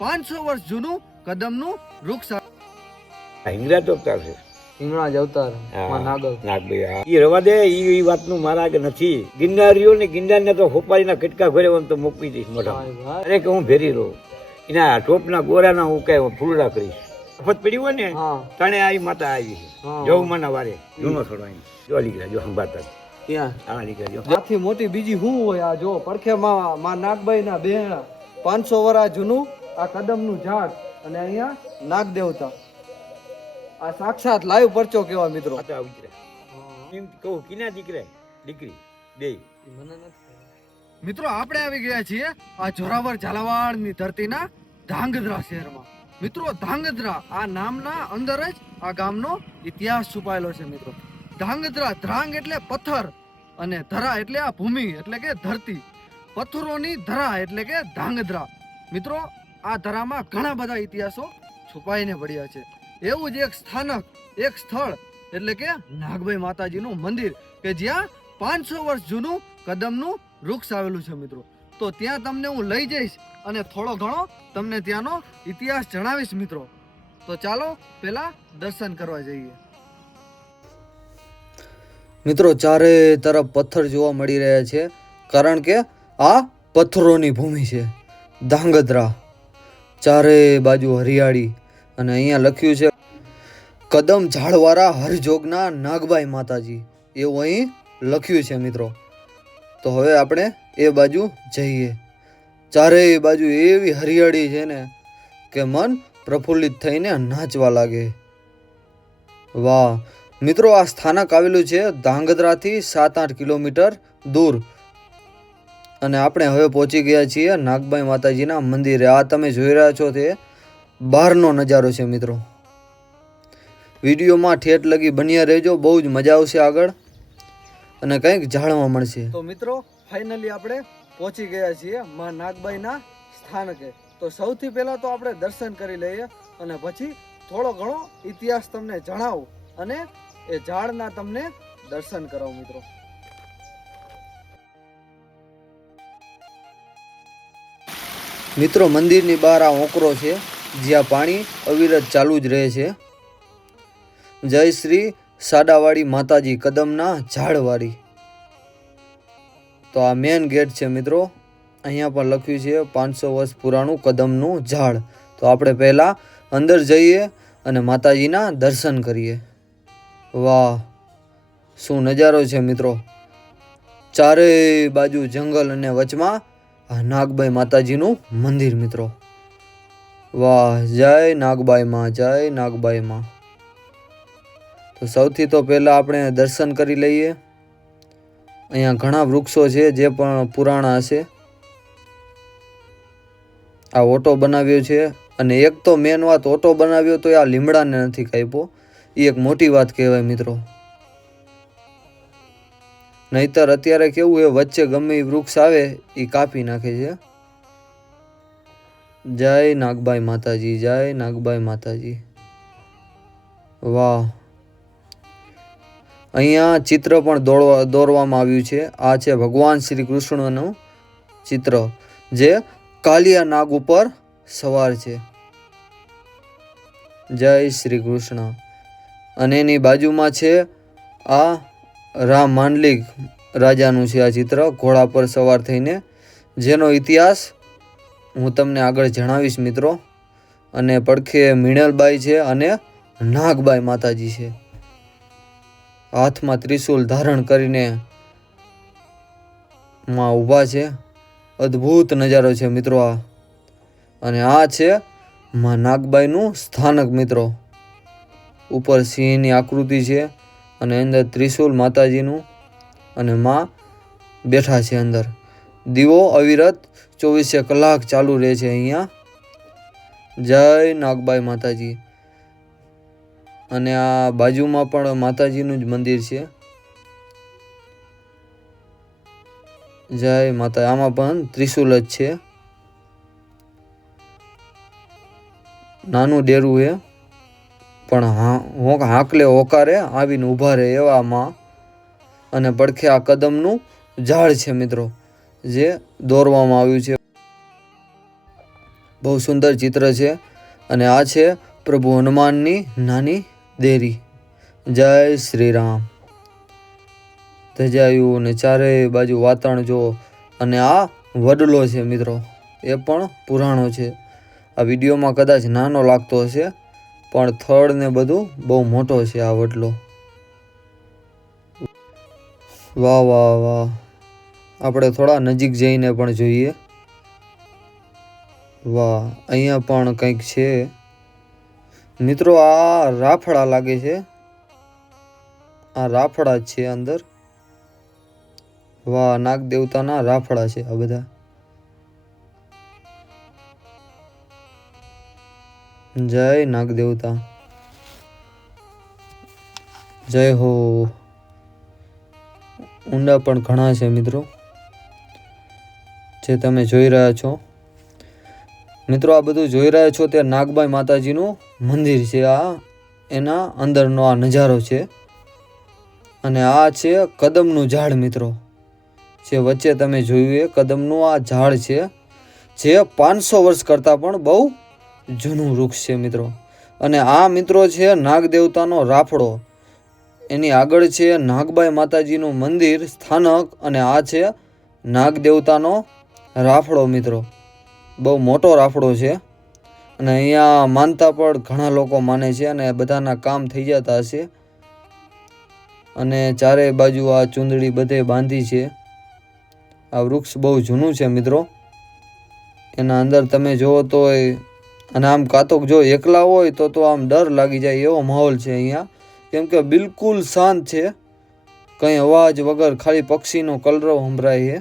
500 વર્ષ જૂનું કદમનું વૃક્ષ. હિંગળા તો છે હિંગળા જ અવતાર નાગભાઈ એ રવા દે એ વાતનું મારા આગળ નથી. ગિરનારીઓ ને ગિરનારને તો હોપારીના કટકા ભરે તો મૂકી દઈશ મોઢા. અરે કે હું ભેરી રહું એના ટોપના ગોરાના હું કઈ ફૂલડા કરીશ. અફત પડી હોય ને તને આવી માતા આવી છે જવું મને વારે જૂનો થોડો જો લીકરા જો સંભાળતા ત્યાં આ લીકરા જો આથી મોટી બીજી શું હોય? આ જો પડખે માં નાગભાઈ ના બેહણા 500 વર્ષ જૂનું આ કદમનું ઝાડ અને અહીંયા નાગ દેવતા. આ સાક્ષાત લાઈવ પરચો કેવા મિત્રો. એમ કહું કિના દીકરા દીકરી બે મિત્રો આપણે આવી ગયા છીએ આ જોરાવર ઝાલાવાડ ની ધરતીના ધાંગધ્રા શહેરમાં. મિત્રો ધાંગધ્રા આ નામના અંદર જ આ ગામનો ઇતિહાસ છુપાયેલો છે મિત્રો. ધાંગધ્રા, ધ્રાંગ એટલે પથ્થર અને ધરા એટલે આ ભૂમિ એટલે કે ધરતી. પથ્થરોની ધરા એટલે કે ધાંગધ્રા. મિત્રો આ ધરામાં ઘણા બધા ઇતિહાસો છુપાઈને પડ્યા છે. એવું જ એક સ્થાનક, એક સ્થળ એટલે કે નાગભાઈ માતાજીનું મંદિર કે જ્યાં 500 વર્ષ જૂનું કદમનું વૃક્ષ આવેલું છે મિત્રો. તો ત્યાં તમને હું લઈ જઈશ અને થોડો ઘણો તમને ત્યાંનો ઇતિહાસ જણાવીશ મિત્રો. તો ચાલો પહેલા દર્શન કરવા જઈએ. મિત્રો ચારે તરફ પથ્થર જોવા મળી રહ્યા છે કારણ કે આ પથ્થરોની ભૂમિ છે ધાંગધ્રા. ચારે બાજુ હરિયાળી અને અહીંયા લખ્યું છે કદમ ઝાડવાળા હરજોગના નાગબાઈ માતાજી એવું અહીં લખ્યું છે મિત્રો. તો હવે આપણે એ બાજુ જઈએ. ચારેય બાજુ એવી હરિયાળી છે ને કે મન પ્રફુલ્લિત થઈને નાચવા લાગે. વાહ મિત્રો, આ સ્થાનક આવેલું છે ધાંગધ્રાથી 7-8 કિલોમીટર દૂર અને આપણે હવે પહોંચી ગયા છીએ નાગબાઈ માતાજીના મંદિરે. આ તમે જોઈ રહ્યા છો તે બહારનો નજારો છે મિત્રો. વિડીયોમાં ઠેઠ લગી બન્યા રહેજો, બહુ જ મજા આવશે આગળ અને કંઈક જાણવા મળશે. તો મિત્રો ફાઇનલી આપણે પહોંચી ગયા છીએ માં નાગબાઈના સ્થાનકે. તો સૌથી પહેલા તો આપણે દર્શન કરી લઈએ અને પછી થોડો ઘણો ઇતિહાસ તમને જણાવું અને એ ઝાડના તમને દર્શન કરાવું મિત્રો. મિત્રો મંદિરની બહાર આ ઓકરો છે જ્યાં પાણી અવિરત ચાલુ જ રહે છે. જય શ્રી સાડાવાડી માતાજી કદમના ઝાડવાળી. તો આ મેન ગેટ છે મિત્રો. અહીંયા પણ લખ્યું છે 500 વર્ષ પુરાણું કદમનું ઝાડ. તો આપણે પહેલા અંદર જઈએ અને માતાજીના દર્શન કરીએ. વાહ શું નજારો છે મિત્રો. ચારેય બાજુ જંગલ અને વચમાં આ નાગબાઈ માતાજીનું મંદિર મિત્રો. વાહ, જય નાગબાઈ માં, જય નાગબાઈ માં. તો સૌથી તો પહેલા આપણે દર્શન કરી લઈએ. અહીંયા ઘણા વૃક્ષો છે જે પણ પુરાણા હશે. આ ઓટો બનાવ્યો છે અને એક તો મેન વાત, ઓટો બનાવ્યો તો આ લીમડાને નથી કાપ્યો. એ એક મોટી વાત કહેવાય મિત્રો. નહીતર અત્યારે કેવું એ વચ્ચે ગમે એ વૃક્ષ આવે એ કાપી નાખે છે. જય નાગબાઈ માતાજી, જય નાગબાઈ માતાજી. વાહ, અહીંયા ચિત્ર પણ દોરવામાં આવ્યું છે. આ છે ભગવાન શ્રી કૃષ્ણનું ચિત્ર જે કાલિયા નાગ ઉપર સવાર છે. જય શ્રી કૃષ્ણ. અને એની બાજુમાં છે આ રામ માંડલિક રાજાનું છે આ ચિત્ર ઘોડા પર સવાર થઈને, જેનો ઇતિહાસ હું તમને આગળ જણાવીશ મિત્રો. અને પડખે મીણલબાઈ છે અને નાગબાઈ માતાજી છે. હાથમાં ત્રિશુલ ધારણ કરીને માં ઊભા છે. અદ્ભુત નજારો છે મિત્રો આ. અને આ છે માં નાગબાઈનું સ્થાનક મિત્રો. ઉપર સિંહની આકૃતિ છે અને અંદર ત્રિશુલ માતાજીનું અને માં બેઠા છે અંદર. દીવો અવિરત 24 કલાક ચાલુ રહે છે અહીંયા. જય નાગબાઈ માતાજી. અને આ બાજુમાં પણ માતાજીનું જ મંદિર છે. જય માતા. આમાં પણ ત્રિશુલ જ છે. નાનું ડેરું છે પણ હાકલે હોકારે આવીને ઊભા રહે એવા માં. અને પડખે આ કદમનું ઝાડ છે મિત્રો જે દોરવામાં આવ્યું છે. બહુ સુંદર ચિત્ર છે. અને આ છે પ્રભુ હનુમાનની નાની દેરી. જય શ્રી રામ. ધજાયું ને ચારે બાજુ વાતાવરણ જો. અને આ વડલો છે મિત્રો, એ પણ પુરાણો છે. આ વિડીયોમાં કદાચ નાનો લાગતો હશે, પણ થડ ને બધું બહુ મોટો છે આ વડલો. વાહ વાહ વાહ. આપણે થોડા નજીક જઈને પણ જોઈએ. વાહ, અહીંયા પણ કંઈક છે મિત્રો. આ રાફડા લાગે છે. આ રાફડા જ છે અંદર. વાહ, નાગ દેવતાના રાફડા છે આ બધા. જય નાગ દેવતા, જય હો. ઊંડા પણ ઘણા છે મિત્રો, જે તમે જોઈ રહ્યા છો. મિત્રો આ બધું જોઈ રહ્યા છો તે નાગબાઈ માતાજીનું મંદિર છે. આ એના અંદરનો આ નજારો છે. અને આ છે કદમનું ઝાડ મિત્રો, જે વચ્ચે તમે જોયું એ કદમનું આ ઝાડ છે, જે 500 વર્ષ કરતાં પણ બહુ જૂનું વૃક્ષ છે મિત્રો. અને આ મિત્રો છે નાગ દેવતાનો રાફડો. એની આગળ છે નાગબાઈ માતાજીનું મંદિર સ્થાનક, અને આ છે નાગ દેવતાનો રાફડો મિત્રો. બહુ મોટો રાફડો છે. અને અહીંયા માનતા પણ ઘણા લોકો માને છે, અને બધાના કામ થઈ જતા હશે. અને ચારે બાજુ આ ચૂંદડી બધે બાંધી છે. આ વૃક્ષ બહુ જૂનું છે મિત્રો. એના અંદર તમે જુઓ તો, અને આમ કાતોક જો એકલા હોય તો આમ ડર લાગી જાય એવો માહોલ છે અહીંયા. કેમ કે બિલકુલ શાંત છે, કંઈ અવાજ વગર, ખાલી પક્ષીનો કલરવ સંભળાય છે.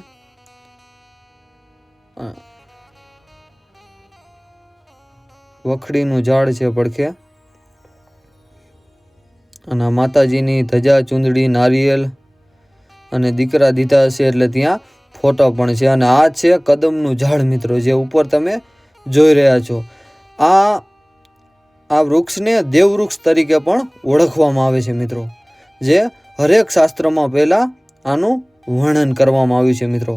વખડીનું ઝાડ છે પડખે. અને માતાજીની ધજા, ચૂંદડી, નારિયેલ અને દીકરા દીધા હશે એટલે ત્યાં ફોટો પણ છે. અને આ છે કદમનું ઝાડ મિત્રો, જે ઉપર તમે જોઈ રહ્યા છો. આ વૃક્ષને દેવવૃક્ષ તરીકે પણ ઓળખવામાં આવે છે મિત્રો, જે હરેક શાસ્ત્રમાં પહેલા આનું વર્ણન કરવામાં આવ્યું છે મિત્રો.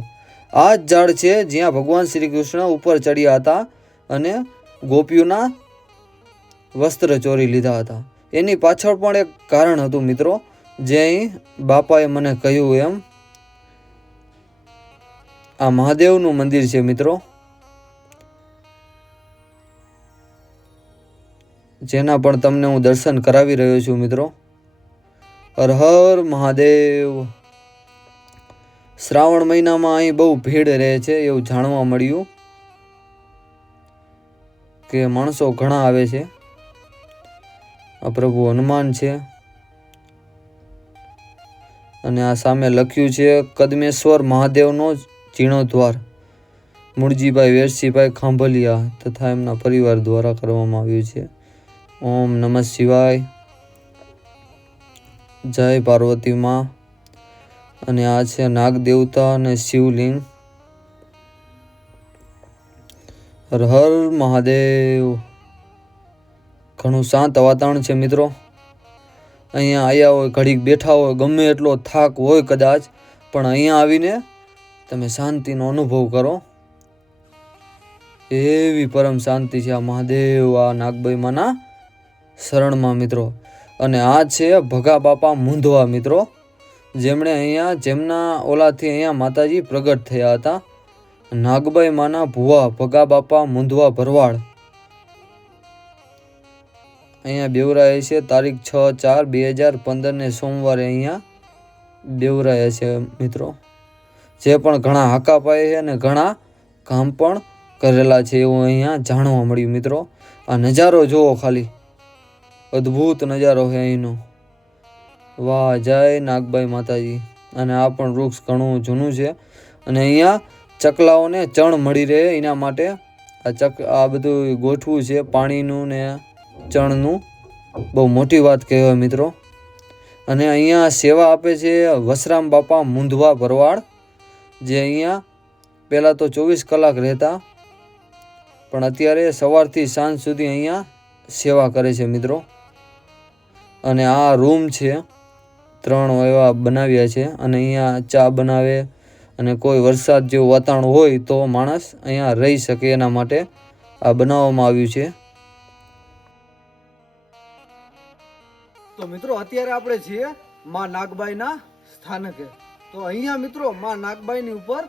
આ જ ઝાડ છે જ્યાં ભગવાન શ્રી કૃષ્ણ ઉપર ચડ્યા હતા અને ગોપીઓના વસ્ત્ર ચોરી લીધા હતા. એની પાછળ પણ એક કારણ હતું મિત્રો, જે અહીં બાપાએ મને કહ્યું એમ. આ મહાદેવનું મંદિર છે મિત્રો, જેના પણ તમને હું દર્શન કરાવી રહ્યો છું મિત્રો. હર હર મહાદેવ. શ્રાવણ મહિનામાં અહીં બહુ ભીડ રહે છે એવું જાણવા મળ્યું, કે માણસો ઘણા આવે છે. આ પ્રભુ હનુમાન છે. અને આ સામે લખ્યું છે કદમેશ્વર મહાદેવનો જીર્ણોદ્ધાર મૂળજીભાઈ વેરસીભાઈ ખાંભલિયા તથા એમના પરિવાર દ્વારા કરવામાં આવ્યું છે. ઓમ નમઃ શિવાય. જય પાર્વતી માં. અને આ છે નાગ દેવતા અને શિવલિંગ. હર હર મહાદેવ. ઘણું શાંત વાતાવરણ છે મિત્રો. અહીંયા આવ્યા હોય, ઘડીક બેઠા હોય, ગમે એટલો થાક હોય કદાચ, પણ અહીંયા આવીને તમે શાંતિનો અનુભવ કરો. એવી પરમ શાંતિ છે આ મહાદેવ, આ નાગબાઈ માના શરણમાં મિત્રો. અને આ છે ભગા બાપા મુંધવા મિત્રો, જેમના ઓલાથી અહીંયા માતાજી પ્રગટ થયા હતા. નાગબાઈ માના ભુવા ભગા બાપા મુંધવા ભરવાડ અહીંયા બેવરાય છે. તારીખ 6/4/2015 સોમવારે અહીંયા બેવરાયા છે મિત્રો. જે પણ ઘણા હાકા પાય છે અને ઘણા કામ પણ કરેલા છે એવું અહીંયા જાણવા મળ્યું મિત્રો. આ નજારો જુઓ ખાલી, અદ્ભુત નજારો છે અહીંનો. વાહ, જય નાગબાઈ માતાજી. અને આ પણ વૃક્ષ ઘણું જૂનું છે. અને અહીંયા ચકલાઓને ચણ મળી રહે એના માટે આ બધું ગોઠવું છે, પાણીનું ને ચણનું. બહુ મોટી વાત કહેવાય મિત્રો. અને અહીંયા સેવા આપે છે વસરામ બાપા મુંધવા ભરવાડ, જે અહીંયા પહેલાં તો 24 કલાક રહેતા, પણ અત્યારે સવારથી સાંજ સુધી અહીંયા સેવા કરે છે મિત્રો. અને આ રૂમ છે, 3 એવા બનાવ્યા છે. અને અહીંયા ચા બનાવે, અને કોઈ વરસાદ જેવું વાતાવરણ હોય તો માણસ અહીંયા રહી શકે એના માટે આ બનાવવામાં આવ્યું છે. તો મિત્રો અત્યારે આપણે છીએ માં નાગબાઈના સ્થાનકે. તો અહીંયા મિત્રો માં નાગબાઈની ઉપર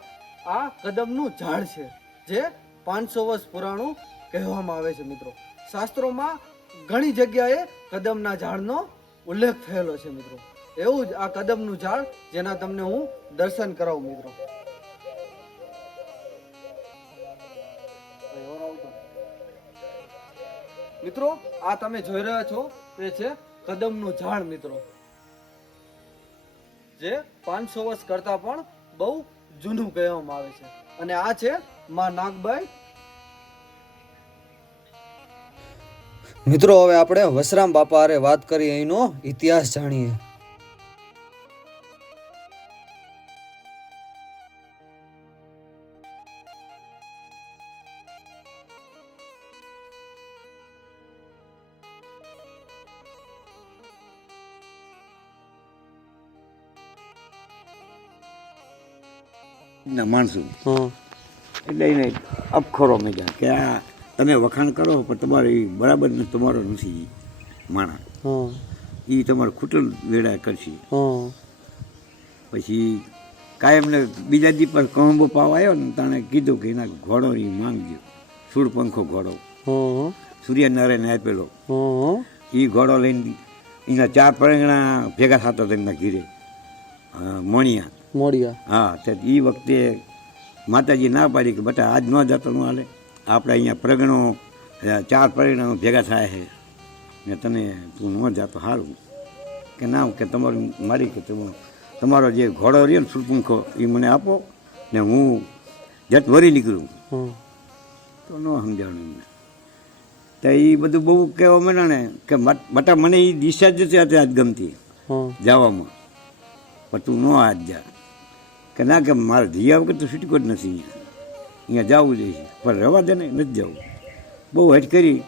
આ કદમનું ઝાડ છે, જે 500 વર્ષ પુરાણું કહેવામાં આવે છે. મિત્રો શાસ્ત્રોમાં ઘણી જગ્યાએ કદમના ઝાડનો ઉલ્લેખ થયેલો છે. મિત્રો એવું જ આ કદમનું ઝાડ, જેના તમને હું દર્શન કરાવું. મિત્રો આ તમે જોઈ રહ્યા છો તે છે કદમનું ઝાડ. મિત્રો જે 500 વર્ષ કરતા પણ બહુ જૂનું કહેવામાં આવે છે. અને આ છે માં નાગબાઈ. મિત્રો હવે આપણે વસરામ બાપા હારે વાત કરી અહીંનો ઇતિહાસ જાણીએ. ના માણસો હા એટલે એને અપખરો મેળ્યા કે આ તમે વખાણ કરો પણ તમારે એ બરાબર તમારો નથી માણા, હા એ તમારે ખૂટલ વેળા કરશે. હા પછી કાયમને બીજા દી પર કહંબો પાવ આવ્યો ને તાણે કીધું કે એના ઘોડો એ માંગજો, સૂળપંખો ઘોડો હા સૂર્યનારાયણ આપેલો. હા એ ઘોડો લઈને એના 4 પરગણા ભેગા થતા હતા એમના ઘીરે મોણિયા. મોડિયા. હા, તો એ વખતે માતાજી ના પાડી કે બેટા આજ ન જતો ન હાલે, આપણે અહીંયા પ્રગણો 4 પરગણા ભેગા થાય છે ને તને તું ન જાતો સારું. કે ના કે તમારું મારી કે તમારો જે ઘોડો રહ્યો ને સૂળપંખો એ મને આપો ને હું જટ વરી નીકળું. હા તો ન સમજાણું એમને. તો એ બધું બહુ કહેવા માંડ્યા ને કે બટા મને એ દિશા જ હતી આજ ગમતી હા જવામાં, પણ તું ન આજ જા. કે ના કે મારે જીયા વગર તો છૂટકો જ નથી, અહીંયા જવું જોઈએ પણ રવા દે ને નથી જવું. બહુ હટ કરી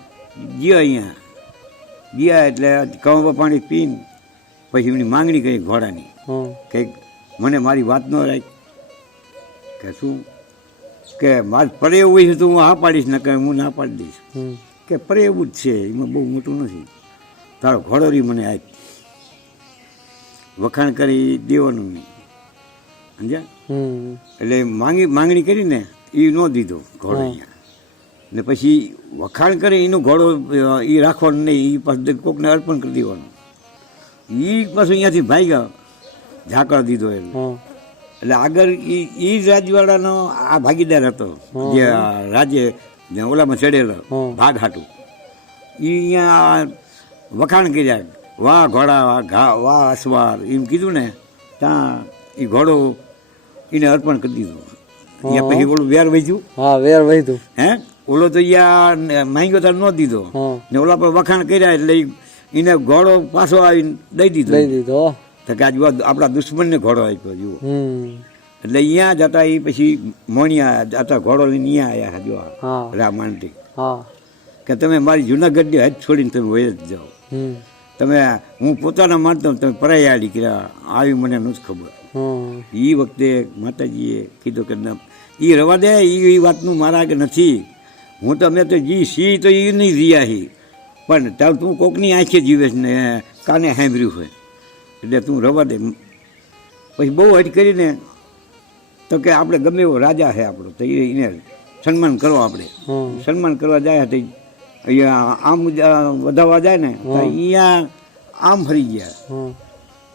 ગયા, અહીંયા ગયા એટલે કવા પાણી પીને પછી એમની માંગણી કરી ઘોડાની હા કંઈક મને મારી વાત ન રાખ. કે શું કે મારે પરે એવું હોય છે તો હું હા પાડીશ, ને કે હું ના પાડી દઈશ. હમ કે પરે એવું જ છે, એમાં બહુ મોટું નથી. તારો ઘોડો રી મને આપ, વખાણ કરી દેવાનું નહીં સમજ્યા. હમ એટલે માંગણી કરીને એ ન દીધો ઘોડો અહીંયા. ને પછી વખાણ કરે એનો ઘોડો એ રાખવાનો નહીં, એ પાછું કોકને અર્પણ કરી દેવાનું. એ પાછું અહીંયાથી ભાગ્યા ઝાકળ દીધો એટલે. હા એટલે આગળ એ જ રાજવાડાનો આ ભાગીદાર હતો, જે રાજ્ય ઓલામાં ચડેલો ભાગ હાટું. એ અહીંયા વખાણ કર્યા, વાહ ઘોડા વાહ ઘા વાહ અસવાર એમ કીધું ને, ત્યાં એ ઘોડો એને અર્પણ કરી દીધું. અહીંયા પછી ઓલું વેર વહીજું. હા વેર વહીધું. હે ઓલો તો અહીંયા માંગ્યો તાર ન દીધો ને ઓલા પર વખાણ કર્યા એટલે એને ઘોડો પાછો આવીને દઈ દીધો. તો કે આજ આપણા દુશ્મનને ઘોડો આપ્યો જુઓ. એટલે અહીંયા જતા એ પછી મોણિયા જતા ઘોડો લઈને અહીંયા આવ્યા જો રામાનથી કે તમે મારી જુનાગઢની હદ છોડીને તમે વહી જ જાઓ. તમે હું પોતાના માનતો તમે પરાયા દીકરા આવી મને નથી ખબર. એ વખતે માતાજીએ કીધું કે એ રવા દે, એ વાતનું મારા આગળ નથી. હું તો અમે તો જી સી તો એ નહીં જીયા હી, પણ તું કોકની આંખે જીવે છે ને કાને સાંભળ્યું હોય એટલે તું રવા દે. પછી બહુ હટ કરીને તો કે આપણે ગમે એવો રાજા છે આપણો, તો એને સન્માન કરો. આપણે સન્માન કરવા જાય તો અહીંયા આમ વધારવા જાય ને તો અહીંયા આમ ફરી ગયા.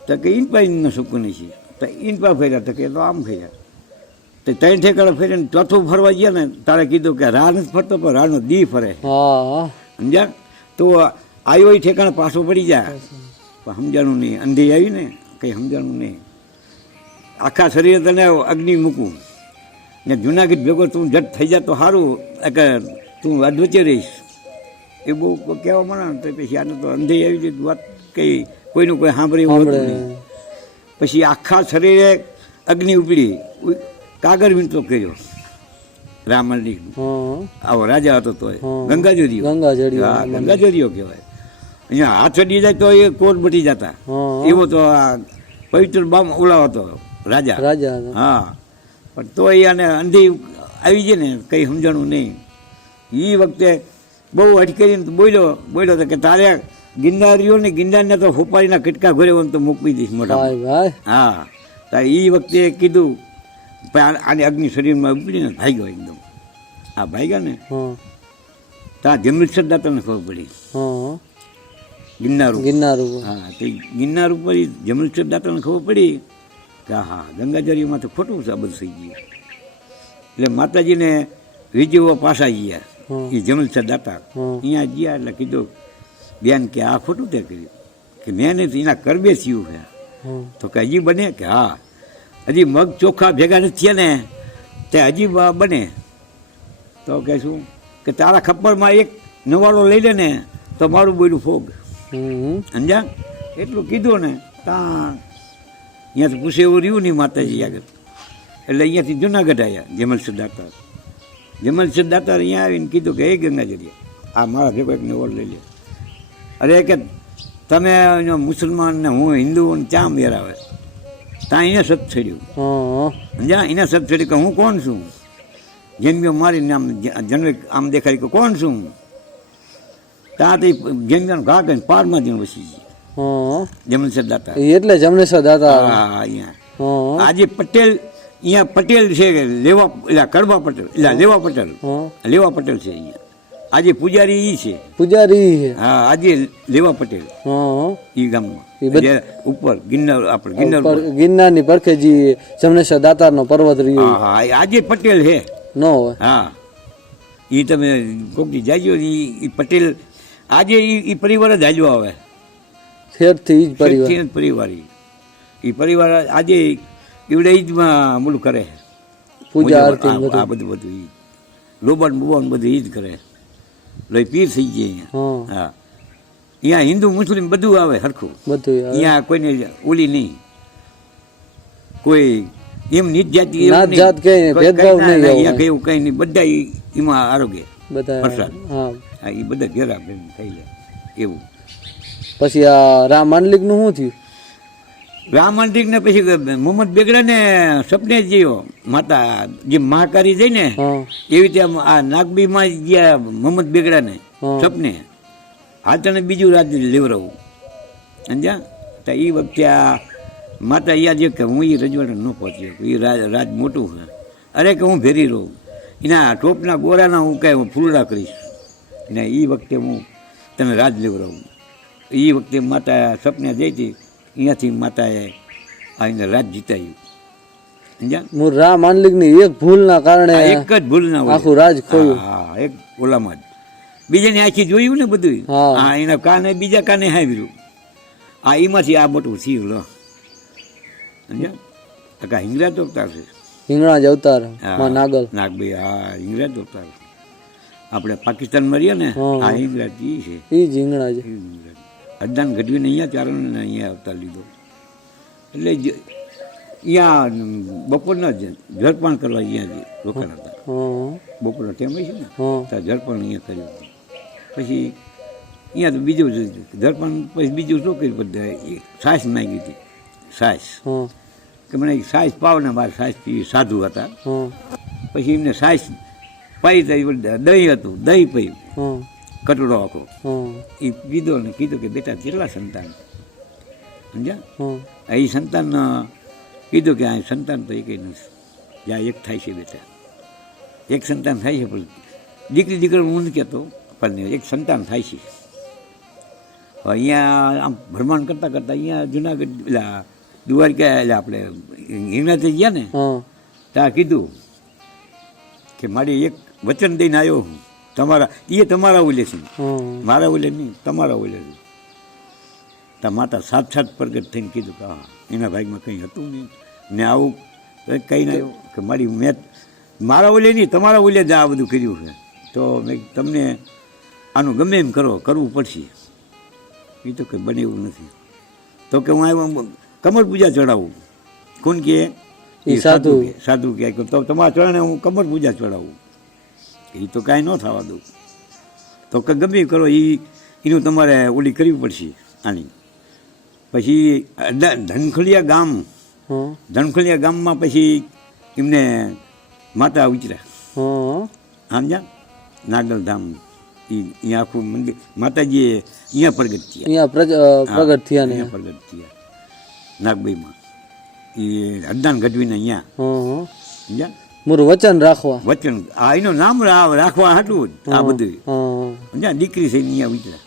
તો કે ઈન પા ન સુકું નહીં, તો ઈન પા ફર્યા, તો કે તો આમ ફર્યા. તો 3 ઠેકાણે ફરીને ચોથું ફરવા ગયા ને તારે કીધું કે રા નથી ફરતો પણ રાનો દી ફરે સમજ્યા. તો આવ્યો એ ઠેકાણે પાછો પડી જાય પણ સમજાણું નહીં. અંધી આવી ને કંઈ સમજાણું નહીં. આખા શરીરે તને અગ્નિ મૂકું ને જુનાગઢ ભેગો તું જટ થઈ જાય તો સારું, કે તું અધવચ્ચે રહીશ. એ બહુ કહેવા મળે તો પછી આને તો અંધી આવી જાય વાત કંઈ કોઈનું કોઈ સાંભળે એવું હતું નહીં. પછી આખા શરીરે અગ્નિ ઉપડી, કાગળ વીંટો કર્યો રામલી. આવો રાજા હતો તો ગંગાજોરીઓ. હા ગંગાજોરીઓ કહેવાય. અહીંયા હાથ ચડી જાય તો એ કોટ બટી જતા, એવો તો આ પવિત્ર બામ ઓલા હતો રાજા. હા પણ તો એને અંધી આવી જાય ને કંઈ સમજાણું નહીં. એ વખતે બહુ અટકેરીને બોલ્યો તો કે તારે ગિરનારીઓ ને ગિરનારને તો હોપારીના કટકા ઘરે તો મૂકવી દઈશ મોટા. ભાઈ હા, તો એ વખતે કીધું આને અગ્નિ શરીરમાં ઉપડીને ભાગ્યો એકદમ. આ ભાગ્યા ને હા ત્યાં જમૃતસર દાતાને ખબર પડી હા ગિરનાર ઉપર. ગિરનાર ઉપર. હા, તો ગિરનાર ઉપર જમૃતસર દાતાને ખબર પડી કે હા ગંગાજળીમાં તો ખોટું છે આ બધું થઈ ગયું. એટલે માતાજીને રીઝવવા પાછા ગયા એ જમૃતસર દાતા. અહીંયા ગયા એટલે કીધું બેન કે આ ખોટું તે કર્યું કે મેં નથી એના કરબે થયું છે. તો કે હજી બને કે હા હજી મગ ચોખા ભેગા નથી થયા ને તે હજી બને. તો કે શું કે તારા ખપ્પરમાં એક નવાળો લઈ લે ને તો મારું બોયલું ફોગ. સમજા એટલું કીધું ને ત્યાં અહીંયાથી પૂછે એવું રહ્યું નહીં માતાજી આગળ. એટલે અહીંયાથી જુનાગઢ આવ્યા જમલસર દાતાર. જમલસર દાતાર અહીંયા આવીને કીધું કે એ ગંગાજરી આ મારા ભેગો એક નવાળો લઈ લે. અરે કે તમે મુસલમાન ને હું હિન્દુ ને ચા મેર આવે ત્યાં એને સત છેડ્યું. સમજ્યા એને સત છેડ્યું કે હું કોણ છું. જન્મ્યો મારીને આમ જન્મે આમ દેખાડી કે કોણ છું. ત્યાંથી જન્મ્યાનો ઘા કરીને પારમાં જઈને વસી ગઈ જમનસર દાતા. એટલે જમનેશ્વર દાતા. હા અહીંયા આજે પટેલ અહીંયા પટેલ છે લેવા એટલે કડવા પટેલ એટલે લેવા પટેલ છે અહીંયા. આજે પૂજારી ઈ છે. પૂજારી છે. હા આજે લેવા પટેલ ઈ ગામમાં ઉપર ગિરનાર આપણે ગિરનારની પડખે જે જમનેશ્વર દાતારનો પર્વત રહ્યો. હા આજે પટેલ છે ન હોય. હા એ તમે કોકથી જાજો એ પટેલ આજે એ પરિવાર જ હાલ્યો આવે. ફેરથી જ પરિવાર. પરિવાર એ પરિવાર આજે એવડે જ બોલું કરે પૂજા આરતી આ બધું ઈ લોબાન બોબાન બધું ઈ જ કરે. લઈ પીર થઈ ગયા અહીંયા. હા અહીંયા હિન્દુ મુસ્લિમ બધું આવે સરખું. બધું અહીંયા કોઈને ઓલી નહીં કોઈ એમ નીચ જાતિ નાત જાત કઈ ભેદભાવ નહીં. અહીંયા કઈ એવું કઈ નહીં બધા એમાં આરોગ્ય બધા પ્રસાદ. હા એ બધા ઘેરા થઈ લે એવું. પછી આ રામ માંડલિક નું શું થયું. રામ મંદિર ને પછી મોહમ્મદ બેગડા ને સપને જીયો માતા જે મહાકારી જઈ ને એવી રીતે આ નાગબીમાં ગયા મોહમ્મદ બેગડા ને સપને હાથને બીજું રાજ લેવરાવું. સમજ્યા તો એ વખતે આ માતા યાદ કે હું એ રજવાડે ન પહોંચ્યો એ રાજ મોટું છે. અરે કે હું ભેરી રહું એના ટોપના ગોરાના હું કાંઈ ફૂલડા કરીશ ને એ વખતે હું તને રાજ લેવરાવું. એ વખતે માતા સપને જઈ હતી અહીંયાથી માતાએ આવીને રાજ જીતાયું. સમજ્યા રામ માંડલિક ની એક ભૂલ ના કારણે એક જ ભૂલ ના આખું રાજ ખોયું. હા એક ઓલામાં જ બીજાની આખી જોયું ને બધું. હા એના કાને બીજા કાને હાવ્યું. આ એમાંથી આ મોટું થયું લો. સમજ્યા હિંગરાજ અવતાર છે. હિંગળાજ અવતાર નાગલ નાગભાઈ હા હિંગરાજ અવતાર. આપણે પાકિસ્તાનમાં રહીએ ને આ હિંગરાજ ઈ છે. ઈ જ હિંગળાજ. હરદાન ગઢવીને અહીંયા ચારણ અહીંયા અવતાર લીધો. એટલે અહીંયા બપોરના જળપાન કરવા અહીંયા રોકાણ હતા. બપોરના ટાઈમ હોય છે ને ત્યાં જળપાન અહીંયા કર્યું. પછી અહીંયા તો બીજું જળપાન પછી બીજું શું કર્યું બધા છાશ માંગી હતી. છાશ કે મને છાશ પાવ ને મારે છાશ પીવી સાધુ હતા. પછી એમને છાશ પાઈ દહીં હતું દહીં પીયું કટોડો આખો એ પીધો ને કીધું કે બેટા કેટલા સંતાન. સમજ્યા એ સંતાન કીધું કે આ સંતાન તો એકય નથી જ્યાં એક થાય છે બેટા એક સંતાન થાય છે પણ દીકરી દીકરો હું નથી કહેતો પણ એક સંતાન થાય છે. અહીંયા આમ ભ્રમણ કરતાં કરતાં અહીંયા જુનાગઢ એટલે દ્વારકા એટલે આપણે હિંગળાજ ગયા ને ત્યાં કીધું કે મારી એક વચન દઈને આવ્યો હું તમારા ઓલે છે મારા ઓલે નહીં તમારા ઓલે છે. ત્યાં માતા સાત પ્રગટ થઈને કીધું કે હા એના ભાગમાં કંઈ હતું નહીં ને આવું કંઈ ના આવ્યું કે મેં મારા ઓલે નહીં તમારા ઓલે જ આ બધું કર્યું છે. તો મેં તમને આનું ગમે એમ કરવું પડશે. એ તો કંઈ બને એવું નથી. તો કે હું આવ્યો કમર પૂજા ચડાવું. કોણ કે સાધુ કે તો તમારા ચરણે હું કમર પૂજા ચડાવું. એ તો કાંઈ ન થવા દઉં. તો કે ગમે કરો એનું તમારે ઓલી કરવી પડશે આની. પછી ધનખલિયા ગામમાં પછી એમને માતા ઉતર્યા. સમજ્યા નાગલધામ અહીંયા આખું મંદિર માતાજીએ અહીંયા પ્રગટ થયા. અહીંયા પ્રગટ થયા ને અહીંયા પ્રગટ થયા નાગબાઈમાં. એ હરદાન ગઢવીને અહીંયા હં. સમજ્યા મારું વચન રાખવા. વચન આ એનું નામ રાખવા હાટું જ આ બધું હં. સમજ્યા. દીકરી છે અહીંયા વિતરા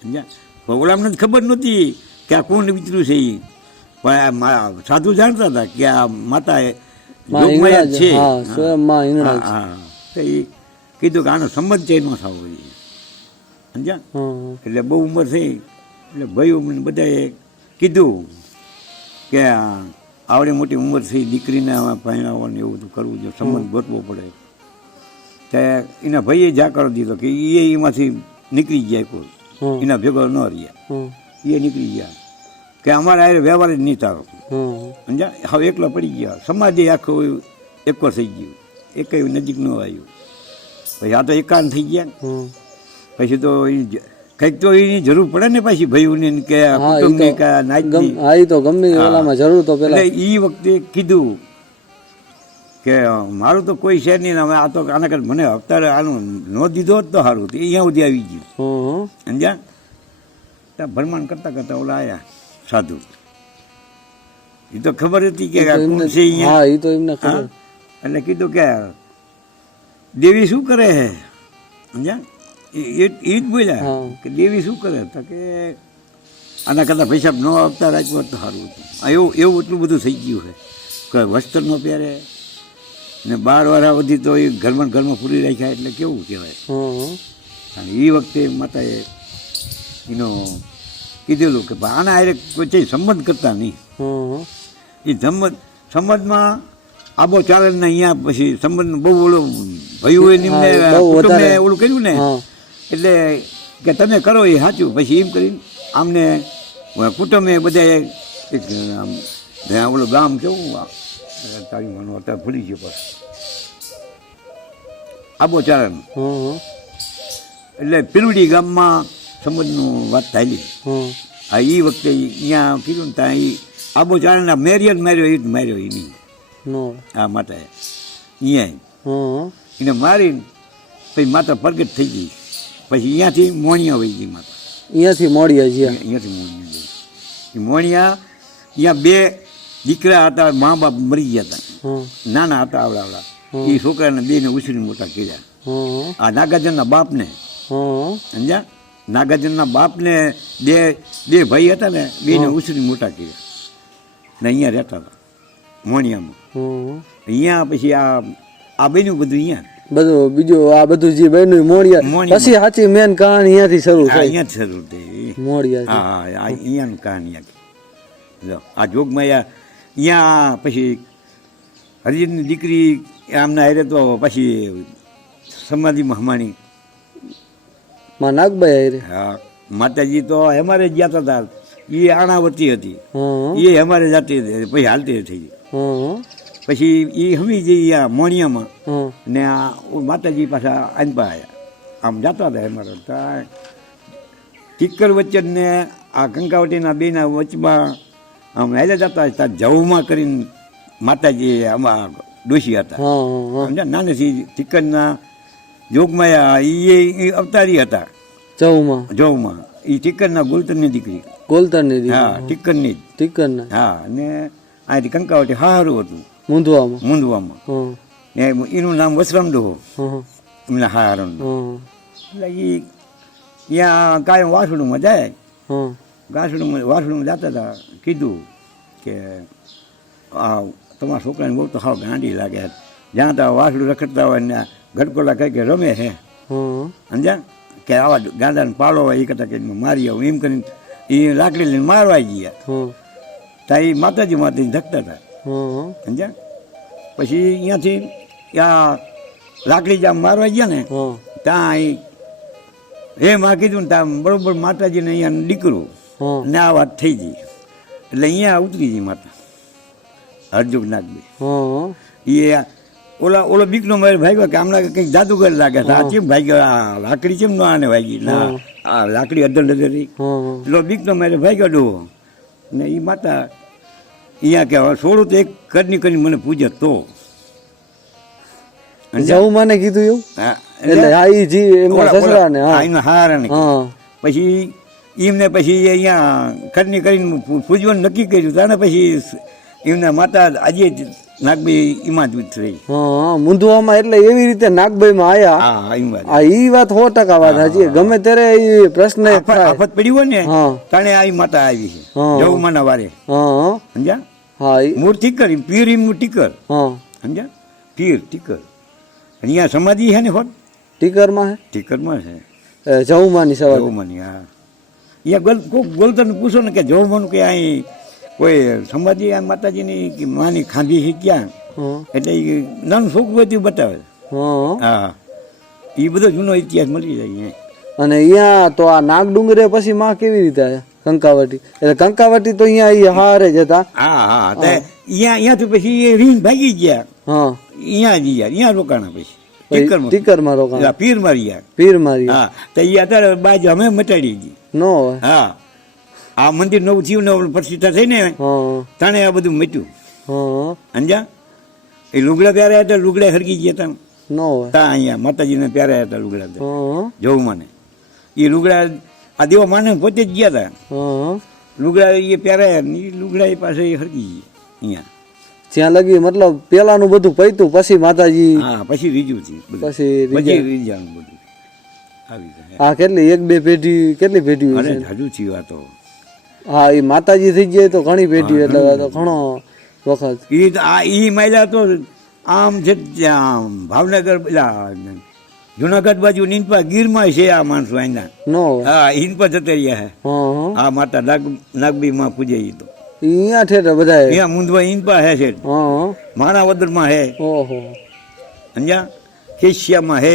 સમજ્યા. પણ ઓલામને તો ખબર નહોતી કે આ કોણ વિતરું છે એ. પણ સાધુ જાણતા હતા કે આ માતા જોગમાયા જ છે. હા, સ્વયં માં હિંગળાજ. હા તો એ કીધું કે આનો સંબંધ છે ન થવો જોઈએ સમજ્યા. હં. એટલે બહુ ઉંમર થઈ એટલે ભાઈઓ મને બધાએ કીધું કે આવડી મોટી ઉંમર થઈ દીકરીને પહેણાવવાનું એવું બધું કરવું જોઈએ, સંબંધ ગોતવો પડે. ત્યાં એના ભાઈએ જાકારો દીધો કે એમાંથી નીકળી ગયા કોઈ હં. એના ભેગો ન રહ્યા. હં. એ નીકળી ગયા કે અમારે આ વ્યવહાર જ નહીં તારો હં. સમજ્યા. હવે એકલા પડી ગયા. સમાજે આખું એકો થઈ ગયું, એકે નજીક ન આવ્યું. પછી આ તો એકાંત થઈ ગયા. હં. પછી તો કંઈક તો એની જરૂર પડે ને પાછી ભાઈઓની કે કુટુંબની કે નાચની. હા, એ તો ગમે તે ઓલામાં જરૂર તો પેલા. એટલે એ વખતે કીધું કે મારું તો કોઈ છે નહીં ને હવે આ તો આના કરતા મને અત્યારે આનું ન દીધો જ તો સારું હતું. અહીંયા સુધી આવી ગયું હં. સમજ્યા. ત્યાં ભરમાણ કરતા કરતા ઓલા આવ્યા સાધુ. એ તો ખબર હતી કે આ કોણ છે અહીંયા. હા, એ તો એમને ખબર. હા. એટલે કીધું કે દેવી શું કરે હે સમજ્યા. એ જ બોલ્યા હા. કે દેવી શું કરે તો કે આના કરતાં પૈસા ન આપતા રાખ્યો તો સારું હતું. એવું એવું એટલું બધું થઈ ગયું છે કે વસ્ત્ર ન પહેરે ને 12 વર્ષ સુધી તો એ ઘરમાં પૂરી રાખ્યા એટલે કેવું કહેવાય. હં. અને એ વખતે માતાએ એનો કીધેલું કે આના હારે કોઈ સંબંધ કરતા નહીં. હં. એ સંબંધમાં આબો ચાલે ને અહીંયા પછી સંબંધ બહુ ઓલું ભાઈઓએ નિમને કુટુંબને ઓલું કર્યું ને હા. એટલે કે તમે કરો એ સાચું. પછી એમ કરીને આમને કુટુંબે બધાએ એક ઓલું ગામ કેવું તારી માનો અત્યારે ભૂલી ગયો પાછું આબો ચારણ. હં. એટલે પીરુડી ગામમાં સંબંધનું વાત થાયલી. હં. આ એ વખતે અહીંયા કીધું ને ત્યાં એ આબો ચારણના મેરિયન માર્યો એ જ માર્યો એની નો. આ માતાએ અહીંયા હં. એને મારીને પછી માતા પ્રગટ થઈ ગઈ. પછી અહીંયાથી મોણિયા વહી ગઈ માતા. અહીંયાથી મોડિયા જ્યાં. અહીંયાથી મોણિયા ગઈ. એ મોણિયા અહીંયા 2 દીકરા હતા, મા બાપ મરી ગયા હતા, હં. નાના હતા આવડા એ છોકરાને 2ને ઉછરીને મોટા કર્યા. હં. આ નાગાર્જુનના બાપને હં. સમજ્યા. નાગાર્જુનના બાપને 2 ભાઈ હતા ને 2ને ઉછરીને મોટા કર્યા ને અહીંયા રહેતા હતા મોણિયામાં. હં. અહીંયા પછી આ બન્યું બધું અહીંયા બધું બીજું આ બધું જે બન્યું મોડિયા પછી સાચી મેન કહાની અહીંયાથી શરૂ થાય. અહીંયા જ શરૂ થઈ. મોડિયા. હા અહીંયાનું કહાની આખી. જો આ જોગમાયા અહીંયા પછી હરિજનની દીકરી આમના હારે તો પછી સમાધિમાં હમાણી. માં નાગબાઈ હારે. હા માતાજી તો અમારે જ જતા હતા. એ આણાવતી હતી. હં. એ અમારે જાતી હતી પછી હાલતી થઈ ગઈ. હં. પછી એ હમી જઈ આ મોણિયામાં હં. ને આ માતાજી પાછા આનપા આવ્યા. આમ જતા હતા અમારા ત્યાં ટીકર વચ્ચે ને આ કંકાવટીના બેના વચમાં આમ હાલે જતા હતા. જવમાં કરીને માતાજી આમાં ડોશી હતા. હં. સમજ્યા. નાનેથી ટીકરના જોગમાયા એ અવતારી હતા જવમાં. એ ટીકરના ગોલતરની દીકરી. ગોલતરની દીકરી. હા ટીકરની જ. ટીકરના. હા ને અહીંથી કંકાવટી હારું હતું મૂંધવામાં. હં. ને એનું નામ વસરામ ડોહો હં. એમના હારણ. હં. એટલે એ ત્યાં કાયમ વાસણુમાં જાય. હં. વાસણુમાં જતા હતા. કીધું કે આ તમારા છોકરાને બહુ તો હાવ ગાંડી લાગે. જ્યાં ત્યાં વાસણું રખડતા હોય ને ગડકોલા કહે કે રમે હે. હં. સમજ્યા કે આવા ગાંડાને પાડો હોય એ કરતા કે મારી આવું એમ કરીને એ લાકડી લઈને મારવા ગયા. હં. ત્યાં એ માતાજી ધકતા હતા. હં. સમજ્યા. પછી અહીંયાથી ત્યાં લાકડી જ્યાં મારવા ગયા ને હં. ત્યાં એ માં કીધું ને ત્યાં બરોબર માતાજીને અહીંયા દીકરું હં. ને આ વાત થઈ ગઈ. એટલે અહીંયા ઉતરી ગઈ માતા હરજુગ નાગભાઈ. હં. એ ઓલો બીકનો મારે ભાગ્યો કે આમના કંઈક જાદુગર લાગે છે. આ કેમ ભાગ્યો? આ લાકડી કેમ ન આને વાગી? ના આ લાકડી અધર નજર રહી. હં. એટલે બીકનો મારે ભાગ્યો ડોહો ને એ માતા અહીંયા કે છોડું તો એક કરની કરીને મને પૂજે તો જવું મને કીધું એવું હા, એટલે હા ઈ જી એમના સસરા ને હા એનો હારા ને હા પછી એમને પછી અહીંયા ખરની કરીને પૂજવાનું નક્કી કર્યું તાને પછી એમના માતા આજે જ નાગભાઈ એમાં જ થઈ. હા મુંદવામાં એટલે એવી રીતે નાગભાઈમાં આયા હા એમ વાત આ ઈ વાત 100% વાત સાચી ગમે ત્યારે ઈ પ્રશ્ન એક થાય. આફત પડી હોય ને હા તાણે આ માતા આવી છે હા. જવમાના વારે હા સમજ્યા હા મૂળ ટીકર પીર એમનું ટીકર હા સમજ્યા પીર ટીકર અહીંયા સમાધિ છે ને હોત ટીકરમાં ટીકરમાં છે હે જવુમાની સવાલ જવમાની હા અહીંયા કોઈક ગોલતાને પૂછો ને કે જવમાનું કે અહીં કોઈ સમાધિ આ માતાજીની કે માની ખાંધી છે ક્યાં હા એટલે ઈ નાનું છોકરું હતું બતાવે હા હા એ બધો જૂનો ઇતિહાસ મળી જાય અહીંયા. અને અહીંયા તો આ નાગડુંગરે પછી માં કેવી રીતે આયા કંકાવટી એટલે કંકાવટી તો અહીંયા ઈ હારે જ હતા હા હા તે અહીંયાથી પછી એ રીંગ ભાગી ગયા હા અહીંયા જ ગયા અહીંયા રોકાણા પછી ટીકરમાં ટીકરમાં રોકાણ પીર મારી ગયા પીર મારી હા તો એ અત્યારે બાજુ અમે મટાડી ગઈ નો હોય હા આ મંદિર નવું થયું ને પ્રતિષ્ઠા થઈ ને હા તાણે આ બધું મટ્યું હા સમજ્યા એ લુગડા પહેર્યા હતા લુગડા હરગી ગયા હતા નો હોય તા અહીંયા માતાજીને પહેર્યા હતા લુગડા હા જવું મને એ લુગડા આ દેવા માને પોતે જ ગયા હતા હા લુગડા એ પહેરાયા ને એ લુગડા એ પાસે હરગી ગયા અહીંયા જ્યાં લગી મતલબ પેલાનું બધું પૈતું પછી માતાજી હા પછી રીજું થયું બધું. પછી પછી રીજાનું બધું આવી રીતે હા કેટલી એક બે પેઢી કેટલી પેઢી અરે છે જાજુ થયું આ તો હા એ માતાજી થઈ જાય તો ઘણી પેઢી એટલે આ તો ઘણો વખત એ આ ઈ માયલા તો આમ છે ત્યાં ભાવનગર પેલા જુનાગઢ બાજુ નીનપા ગીરમાં છે આ માણસો અહીંના નો હોય હા ઈનપા જતા રહ્યા હે હા હા આ માતા નાગબી માં પૂજે ઈ તો અહીંયા ઠેઠ બધા અહીંયા મુંદવા ઈનપા હે છે હા માણાવદરમાં હે ઓહો સમજ્યા કેશિયામાં હે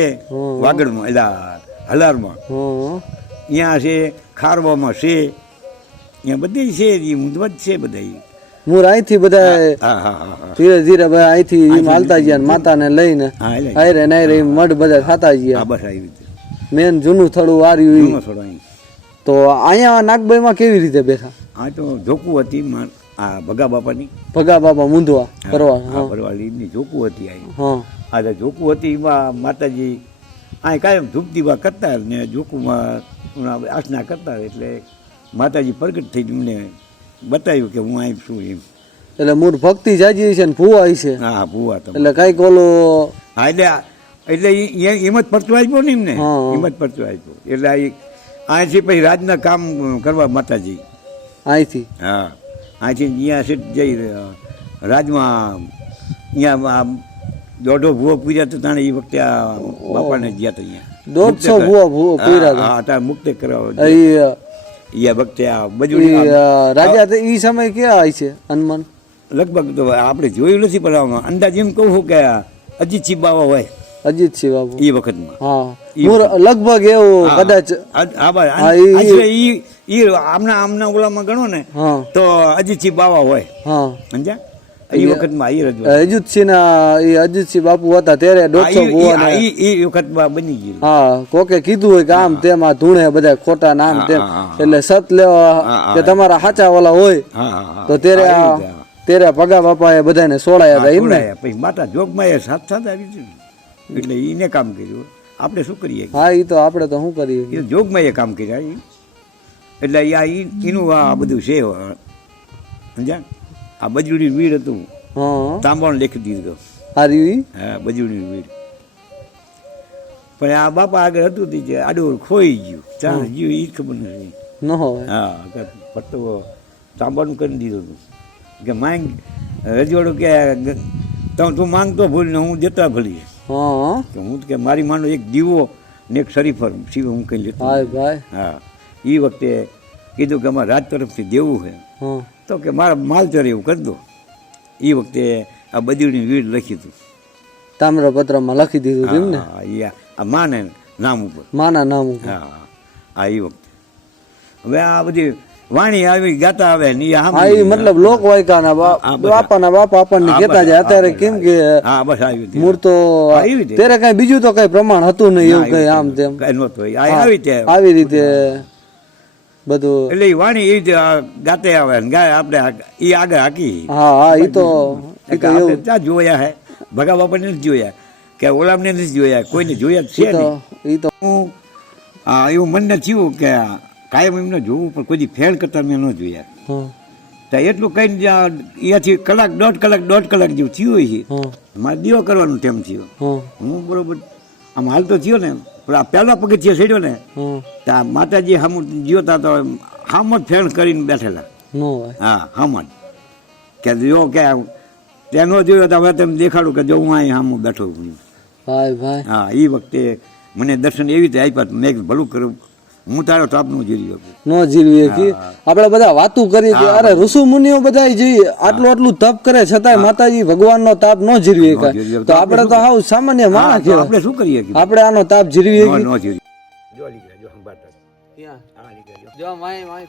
વાગડમાં એલા હલારમાં હા અહીંયા છે ખારવામાં છે અહીંયા બધે છે એ મુંદવા જ છે બધા ઈ. મૂર અહીંથી બધા હા હા હા હા ધીરે ધીરે બધા અહીંથી એમ હાલતા ગયા ને માતાને લઈને હા એટલે આયરે નાયરે એમ મઢ બધા થતા ગયા આ બસ આવી રીતે મેન જૂનું થડું વાર્યું ઈ. જૂનો થોડો અહીં તો અહીંયા નાગબાઈમાં કેવી રીતે બેઠા આ તો જોકું હતી આ ભગા બાપાની ભગા બાપા મુંદવા કરવા આ ભરવાડી એમની જોકું હતી અહીં હા આ જે જોકું હતી એમાં માતાજી આ કાયમ ધૂપદીવા કરતા ને જોકુમાં આસના કરતા એટલે માતાજી પ્રગટ થઈ એમને બતાવ્યું કે હું અહીં છું એમ એટલે મૂળ ભક્તિ જાજી છે ને ભૂવા છે હા ભૂવા તમે એટલે કઈક ઓલો હા એટલે એમ જ પરચો આપ્યો ને એમને હા. એમ જ પરચો આપ્યો એટલે અહીંથી પછી રાજના કામ કરવા માતાજી અહીંથી હા અહીંથી અહીંયા છે જઈ રાજમાં અહીંયા દોઢો ભૂવો પૂર્યા તો તાણે એ વખતે આ બાપાને ગયા હતા અહીંયા 150 ભૂવા પૂર્યા હતા. હા અત્યારે મુક્ત કરાવો ઈ એ વખતે આ બજુડી રાજા તો ઈ સમય ક્યાં હોય છે હનુમાન લગભગ તો આપણે જોયું નથી પણ આમાં અંદાજ એમ કહું કે અજીતસિંહ બાવા હોય અજીતસિંહ બાબુ એ વખતમાં હા મૂળ લગભગ એવું કદાચ આમના ઓલામાં ગણો ને હા તો અજીતસિંહ બાવા હોય હા સમજ્યા એ વખતમાં એ રજૂ અજીતસિંહ ના એ અજીતસિંહ બાપુ હતા ત્યારે 150 ભૂવા એ વખતમાં બની ગયું હા કોકે કીધું હોય કે આમ તેમાં ધૂણે બધા ખોટા નામ તેમ એટલે સત લેવા કે તમારા સાચા વાલા હોય હા હા તો ત્યારે ભગા બાપા એ બધાને સોડાયા હતા એમ ને પછી માતા જોગમાં એ સાથ સાથ આવી છે એટલે એને કામ કર્યું આપણે શું કરીએ હા ઈ તો આપણે તો શું કરીએ એ જોગમાં એ કામ કર્યા એટલે એનું આ બધું છે સમજ્યા આ બજુડી વીર હતું હા તાંબાણ લેખી દીધું હારી હા બજુડી વીર પણ આ બાપા આગળ હતું તે જે આડું ખોઈ ગયું ચાલ ગયું એ ખબર નથી ન હોય હા પટ્ટો તાંબાનું કરી દીધું હતું કે માંગ રજવાડું કે તું માંગતો ભૂલ ને હું દેતા ભલી હા કે હું કે મારી માનો એક દીવો ને એક શરીફર સિવાય હું કઈ લેતો હાય ભાઈ હા એ વખતે કીધું કે અમારા રાજ તરફથી દેવું છે હા તો કે મારા માલચર એવું કરી દો એ વખતે આ બજુડીની વીર લખી હતું તામ્રપત્રમાં લખી દીધું તેમ ને હા આ માને નામ ઉપર માના નામ ઉપર હા હા એ વખતે હવે આ બધી વાણી આવી ગાતા આવે ને એ હા ઈ મતલબ લોકવાયકાના બાપાના બાપા આપણને કહેતા જાય અત્યારે કેમ કે હા બસ આવ્યું મૂળ તો આવી રીતે. ત્યારે કઈ બીજું તો કઈ પ્રમાણ હતું નહીં એવું કઈ આમ તેમ કઈ નહોતું આવી રીતે આવી રીતે બધું એટલે એ વાણી એ રીતે ગાતે આવે ને ગાય આપણે એ આગળ હાકી હા હા ઈ તો આપણે ત્યાં જોયા હે ભગા બાપાને નથી જોયા કે ઓલામને નથી જોયા, કોઈને જોયા જ છે નહીં. એ તો હું એવું મને થયું કે કાયમ એમને જોવું પણ કોઈ ફેર કરતા મેં ન જોયા. હા તો એટલું કઈ અહીંયાથી કલાક દોઢ કલાક જેવું થયું હોય છે. મારે દીવો કરવાનું ટાઈમ થયો. હા હું બરોબર આમ હાલતો થયો ને, પણ આ પહેલા પગથિયે ચડ્યો ને હા તો આ માતાજી હામ જીવતા તો હામ જ ફેર કરીને બેઠેલા. નો હોય. હા હામ જ કે જો કે તેનો જોયો તો હવે તેમ દેખાડું કે જો હું અહીં હામ બેઠો છું. ભાઈ ભાઈ હા એ વખતે મને દર્શન એવી રીતે આપ્યા, મેં કીધું ભલું કરું, હું તારો તાપનું જીરી શકું. નો જીરવી કે આપણે બધા વાતું કરી કે અરે ઋષુ મુનિઓ બધા જોઈએ આટલું તપ કરે છતાંય માતાજી ભગવાનનો તાપ નો જીરવી કે, તો આપણે તો હાવ સામાન્ય માણસ છે, આપણે શું કરીએ કે આપણે આનો તાપ જીરવી કે. નો જીરી. જો લીધા જો સંભાળતા. હા લીધા જો. જો માય માય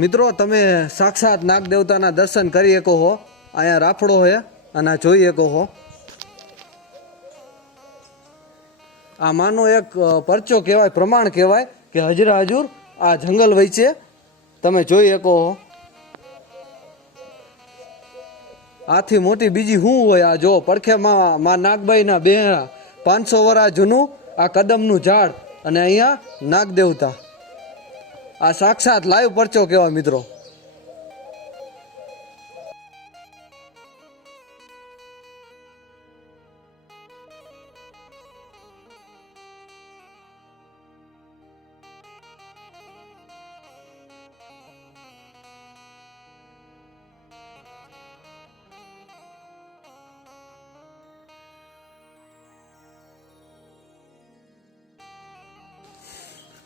મિત્રો તમે સાક્ષાત નાગ દેવતાના દર્શન કરી શકો હો. અહીંયા રાફડો હે અને આ જોઈ શકો હો. આ માનો એક પરચો કહેવાય, પ્રમાણ કહેવાય કે હજરા હજુર આ જંગલ વચ્ચે તમે જોઈ શકો હો. આથી મોટી બીજી શું હોય? આ જો પડખેમાં માં નાગબાઈના બેહરા 500 વર્ષ જૂનું આ કદમનું ઝાડ અને અહીંયા નાગ દેવતા. આ સાક્ષાત લાઈવ પરચો કહેવાય મિત્રો.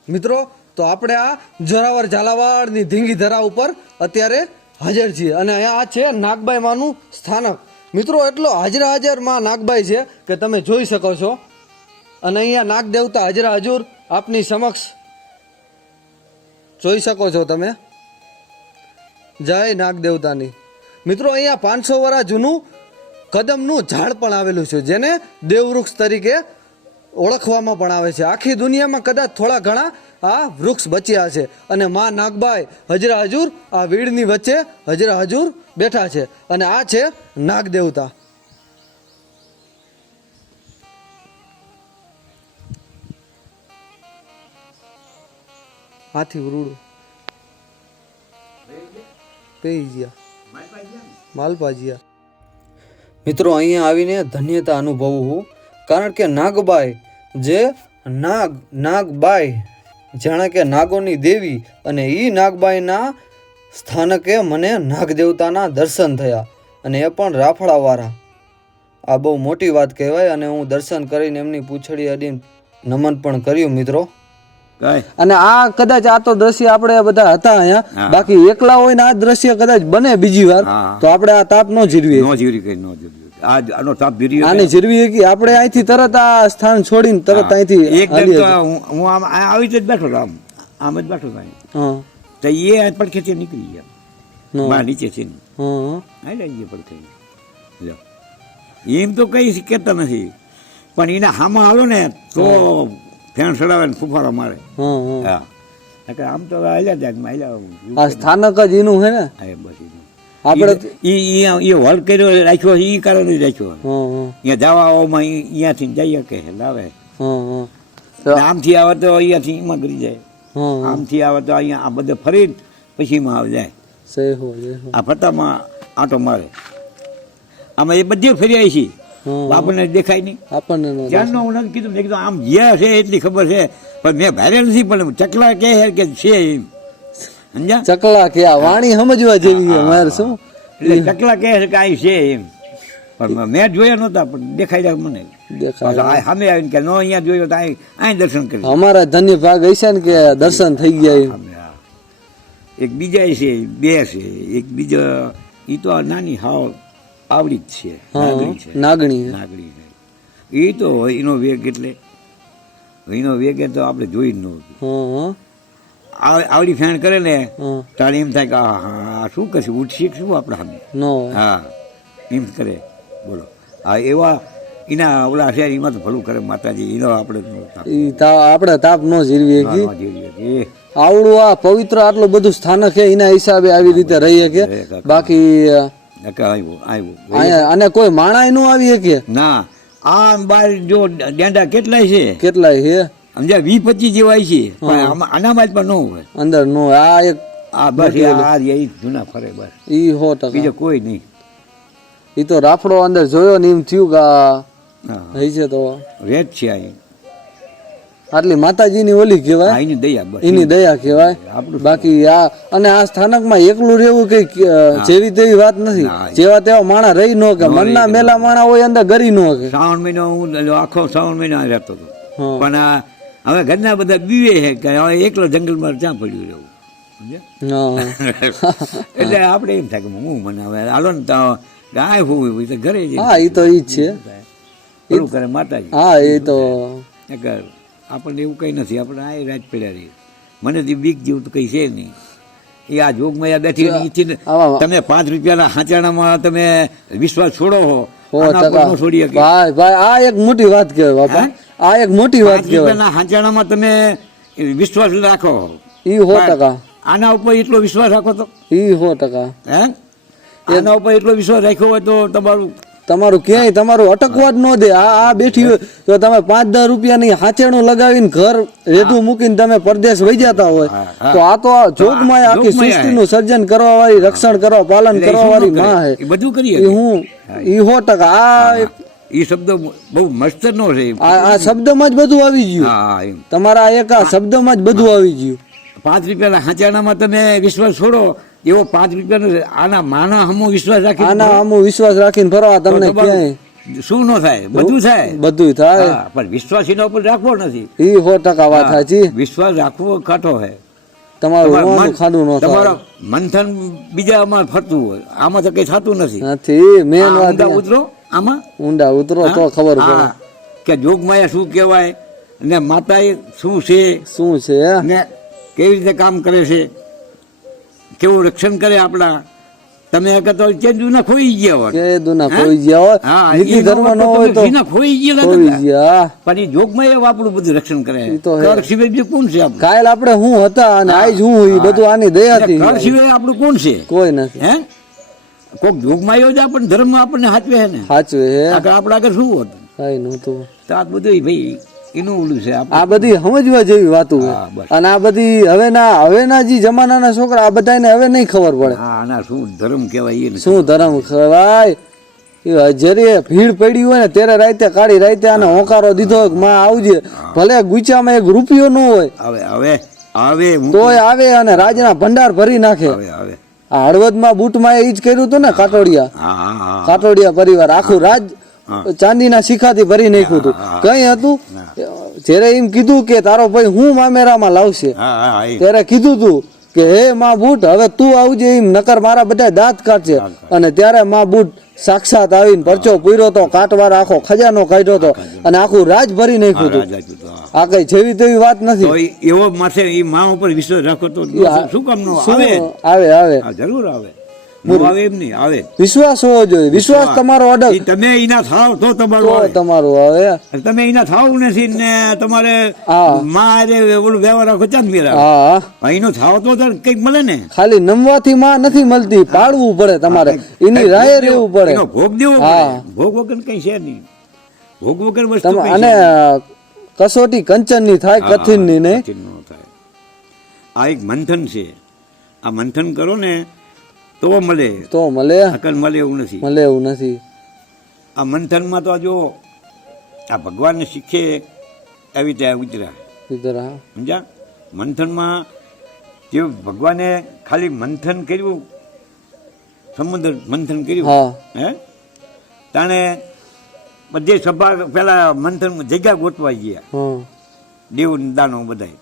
મિત્રો તો આપણે આ જોરાવર ઝાલાવાડની ધીંગી ધરા ઉપર અત્યારે હાજર છીએ અને અહીંયા આ છે નાગબાઈ માનું સ્થાનક. મિત્રો એટલો હાજર માં નાગબાઈ છે કે તમે જોઈ શકો છો. અને અહીંયા નાગ દેવતા હાજરા હજુર આપની સમક્ષ જોઈ શકો છો તમે. જય નાગ દેવતાની. મિત્રો અહીંયા 500 વર્ષ જૂનું કદમનું ઝાડ પણ આવેલું છે, જેને દેવવૃક્ષ તરીકે ઓળખવામાં પણ આવે છે. આખી દુનિયામાં કદાચ થોડા ઘણા આ વૃક્ષ બચ્યા છે. અને માં નાગબાઈ હજરા હજુર આ વીડની વચ્ચે હજરા હજુર બેઠા છે અને આ છે નાગ દેવતા. હાથી વરુડું પેઈ ગયા માલપાજીયા. મિત્રો અહીંયા આવીને ધન્યતા અનુભવું હું, કારણ કે નાગબાઈ જે નાગબાઈ જાણે કે નાગોની દેવી, અને એ નાગબાઈના સ્થાનકે મને નાગ દેવતાના દર્શન થયા અને એ પણ રાફડાવાળા. આ બહુ મોટી વાત કહેવાય. અને હું દર્શન કરીને એમની પૂંછડી અડીને નમન પણ કર્યું મિત્રો. અને આ કદાચ આ તો દ્રશ્ય આપણે બધા હતા અહીંયા, બાકી એકલા હોય ને આ દ્રશ્ય કદાચ બને બીજી વાર તો આપણે આ તાપ નો જીરવી આને જીરવી કે આપણે અહીંથી તરત આ સ્થાન છોડીને તરત અહીંથી હું આમ આવી જ બેઠો આમ જ બેઠો તો એ પડખેથી નીકળી ગયા નીચે છે પડખે. એમ તો કઈ કેતા નથી, પણ એના હામાં હાલો ને તો ફેન સડાવે ને ફૂફારા મારે. આમ તો આ સ્થાનક જ એનું હે ને. આપણે એ હોલ કર્યો રાખ્યો એ કારણે રાખ્યો. અહીંયા જવામાં અહીંયાથી જઈએ કે લાવે, આમથી આવે તો અહીંયાથી એમાં કરી જાય, આમથી આવે તો અહીંયા આ બધે ફરી પછી એમાં આવી જાય. આ ફતામાં આંટો મારે. આમાં એ બધી ફરી આવી છે, આપણને દેખાય નહીં. આપણને ત્યારનો હું નથી કીધું, મેં કીધું આમ જ્યાં છે એટલી ખબર છે, પણ મેં ભારે નથી. પણ ચકલા કહે કે છે એમ સમજ્યા, ચકલા કે આ વાણી સમજવા જેવી છે મારે શું. એટલે ચકલા કહે છે કે આ છે એમ, પણ મેં જોયા નહોતા, પણ દેખાઈ જાય મને. સામે આવીને કે નો અહીંયા જોયો તો અહીં દર્શન કરી. અમારા ધન્ય ભાગ હશે ને કે દર્શન થઈ ગયા. એક બીજા છે, બે છે, એક બીજા એ તો નાની હાવ આવડી જ છે, નાગણી છે. એ તો એનો વેગ એટલે એનો વેગ તો આપણે જોઈ જ નહોતું. આવડી ફેણ કરે ને તારે એમ થાય કે હા શું કરશે, ઉઠશે શું આપણે સામે. હા એમ કરે. બોલો આ એવા એના ઓલા છે એમાં તો ભલું કરે માતાજી એનો આપણે આપણે તાપ ન જીરવીએ કે આવડું આ પવિત્ર આટલું બધું સ્થાનક છે એના હિસાબે આવી રીતે રહીએ કે બાકી આવ્યું અને કોઈ માણા નું આવીએ કે ના આ બાર જો ડેંડા કેટલાય છે કેટલાય છે સમજ્યા 20-25 જેવાય છે પણ આના બાદ પણ ન હોય અંદર નો આ એક આ બસ આ એ જૂના ફરે બસ ઈ 100% બીજો કોઈ નહીં ઈ તો રાફડો અંદર જોયો ને એમ થયું કે આ છે તો રેત છે અહીં આટલી માતાજીની ઓલી કહેવાય એની દયા બસ એની દયા કહેવાય બાકી આ અને આ સ્થાનકમાં એકલું રહેવું કઈ જેવી તેવી વાત નથી જેવા તેવા માણા રહી ન કે મનના મેલા માણા હોય અંદર ગરી ન કે શ્રાવણ મહિનો હું આખો શ્રાવણ મહિનો રહેતો હતો પણ હવે ઘરના બધા બીવે છે કે હવે એકલો જંગલમાં ક્યાં પડ્યું રહેવું એટલે આપણે એમ થાય કે હું મને હવે હાલો ને તો ગાય હોવું તો ઘરે જ હા એ તો ઈ જ છે એવું કરે માતાજી હા એ તો આપણને એવું કંઈ નથી આપણે આ રાત પડ્યા રહીએ મને તો બીક જેવું તો કંઈ છે નહીં એ આ જોગમાં બેઠી તમે 5 રૂપિયાના હાંચાણામાં તમે વિશ્વાસ છોડો હો છોડીએ ભાઈ ભાઈ આ એક મોટી વાત કહેવાય બાપા આ એક મોટી વાત કહેવાય હાંચાણામાં તમે વિશ્વાસ રાખો ઈ 100% આના ઉપર એટલો વિશ્વાસ રાખો તો ઈ 100% હે આના ઉપર એટલો વિશ્વાસ રાખ્યો હોય તો તમારું ક્યાંય તમારું અટકવા જ ન દે આ બેઠી હોય તો તમે 5-10 રૂપિયાની હાંચેણું લગાવીને ઘર રેઢું મૂકીને તમે પરદેશ વહી જતા હોય તો આ તો જોગમાં આખી સૃષ્ટિનું સર્જન કરવા વાળી રક્ષણ કરવા પાલન કરવા વાળી માં હે બધું કરીએ હું ઈ 100% આ એ શબ્દ બહુ મસ્ત નો છે આ શબ્દમાં જ બધું આવી ગયું તમારા એક આ શબ્દમાં જ બધું આવી ગયું 5 રૂપિયાના હાંચાણામાં તમે વિશ્વાસ છોડો એવો 5 રૂપિયાનો આના માના હમો વિશ્વાસ રાખી આના હમો વિશ્વાસ રાખીને ફરવા તમને ક્યાંય શું ન થાય બધું થાય પણ વિશ્વાસ એના ઉપર રાખવો નથી ઈ 100% વાત સાચી વિશ્વાસ રાખવો કાઠો હે તમારું ખાડું ન થાય તમારો મંથન બીજામાં ફરતું હોય આમાં તો કઈ થતું નથી મેન વાત ઉતરો આમાં ઊંડા ઉતરો તો ખબર પડે કે જોગમાયા શું કહેવાય ને માતા શું છે ને કેવી રીતે કામ કરે છે કેવું રક્ષણ કરે આપણા તમે કહેતો દુના ખોઈ ગયા હોય કે દુના ખોઈ ગયા હોય નીતિ ધર્મ ન હોય તો દુના ખોઈ ગયા પણ એ જોગમાં આપણું બધું રક્ષણ કરે કર સિવાય બીજું કોણ છે આપણું કાલ આપણે હું હતા અને આજ હું એ બધું આની દયાથી કર સિવાય આપણું કોણ છે કોઈ નથી હે કોક જોગમાં જ આપણને ધર્મ આપણને સાચવે છે ને સાચવે હે આપણે આગળ શું હતું કઈ નહોતું તો આ બધું ભાઈ એનું ઓલું છે આ બધી સમજવા જેવી વાતો અને આ બધી હવેના જે જમાનાના છોકરા આ બધાને હવે નહીં ખબર પડે આના શું ધર્મ કહેવાય શું ધર્મ કહેવાય જરીએ ભીડ પડી હોય ને ત્યારે રાતે કાઢી રાતે આને હોંકારો દીધો માં આવજે ભલે ગુચામાં 1 રૂપિયો ન હોય હવે તોય આવે અને રાજના ભંડાર ભરી નાખે આ હળવદમાં બુટમાં એ જ કર્યું હતું ને કાટોડિયા પરિવાર આખું રાજ ચાંદીના શિખાથી ભરી નાખ્યું હતું કઈ હતું જયારે એમ કીધું કે તારો ભાઈ હું મામેરામાં લાવશે ત્યારે કીધું તું કે હે માં બુટ હવે તું આવજે એમ નકર મારા બધા દાંત કાઢશે અને ત્યારે માં બુટ સાક્ષાત આવીને પરચો પૂર્યો તો કાટવાર આખો ખજાનો કાઢ્યો હતો અને આખું રાજ ભરી નાખ્યું હતું આ કઈ જેવી તેવી વાત નથી એવો માથે એ માં ઉપર વિશ્વાસ રાખો તો શું કામ નો આવે જરૂર આવે આવે વિશ્વાસ હોવો જોઈએ વિશ્વાસ તમારો અડગ તમે એના થાવ તો તમારું આવે તમે એના થાવ નથી ને તમારે માં ઓલું વ્યવહાર રાખો ચાંદ એનો થાવ તો કઈક મળે ને ખાલી નમવાથી માં નથી મળતી પાડવું પડે તમારે એની રાહે રહેવું પડે ભોગ દેવો ભોગ વગર કઈ છે નહીં ભોગ વગર વસ્તુ અને કસોટી કંચન ની થાય કથિન ની નહીં આ એક મંથન છે આ મંથન કરો ને તો મળે અકલ મળે એવું નથી આ મંથનમાં તો જો આ ભગવાનને શીખે એવી રીતે ઉતરા સમજ્યા મંથનમાં જે ભગવાને ખાલી મંથન કર્યું સમુદ્ર મંથન કર્યું હે તાણે બધે સભા પેલા મંથન જગ્યા ગોઠવાઈ ગયા દેવ દાનો બધા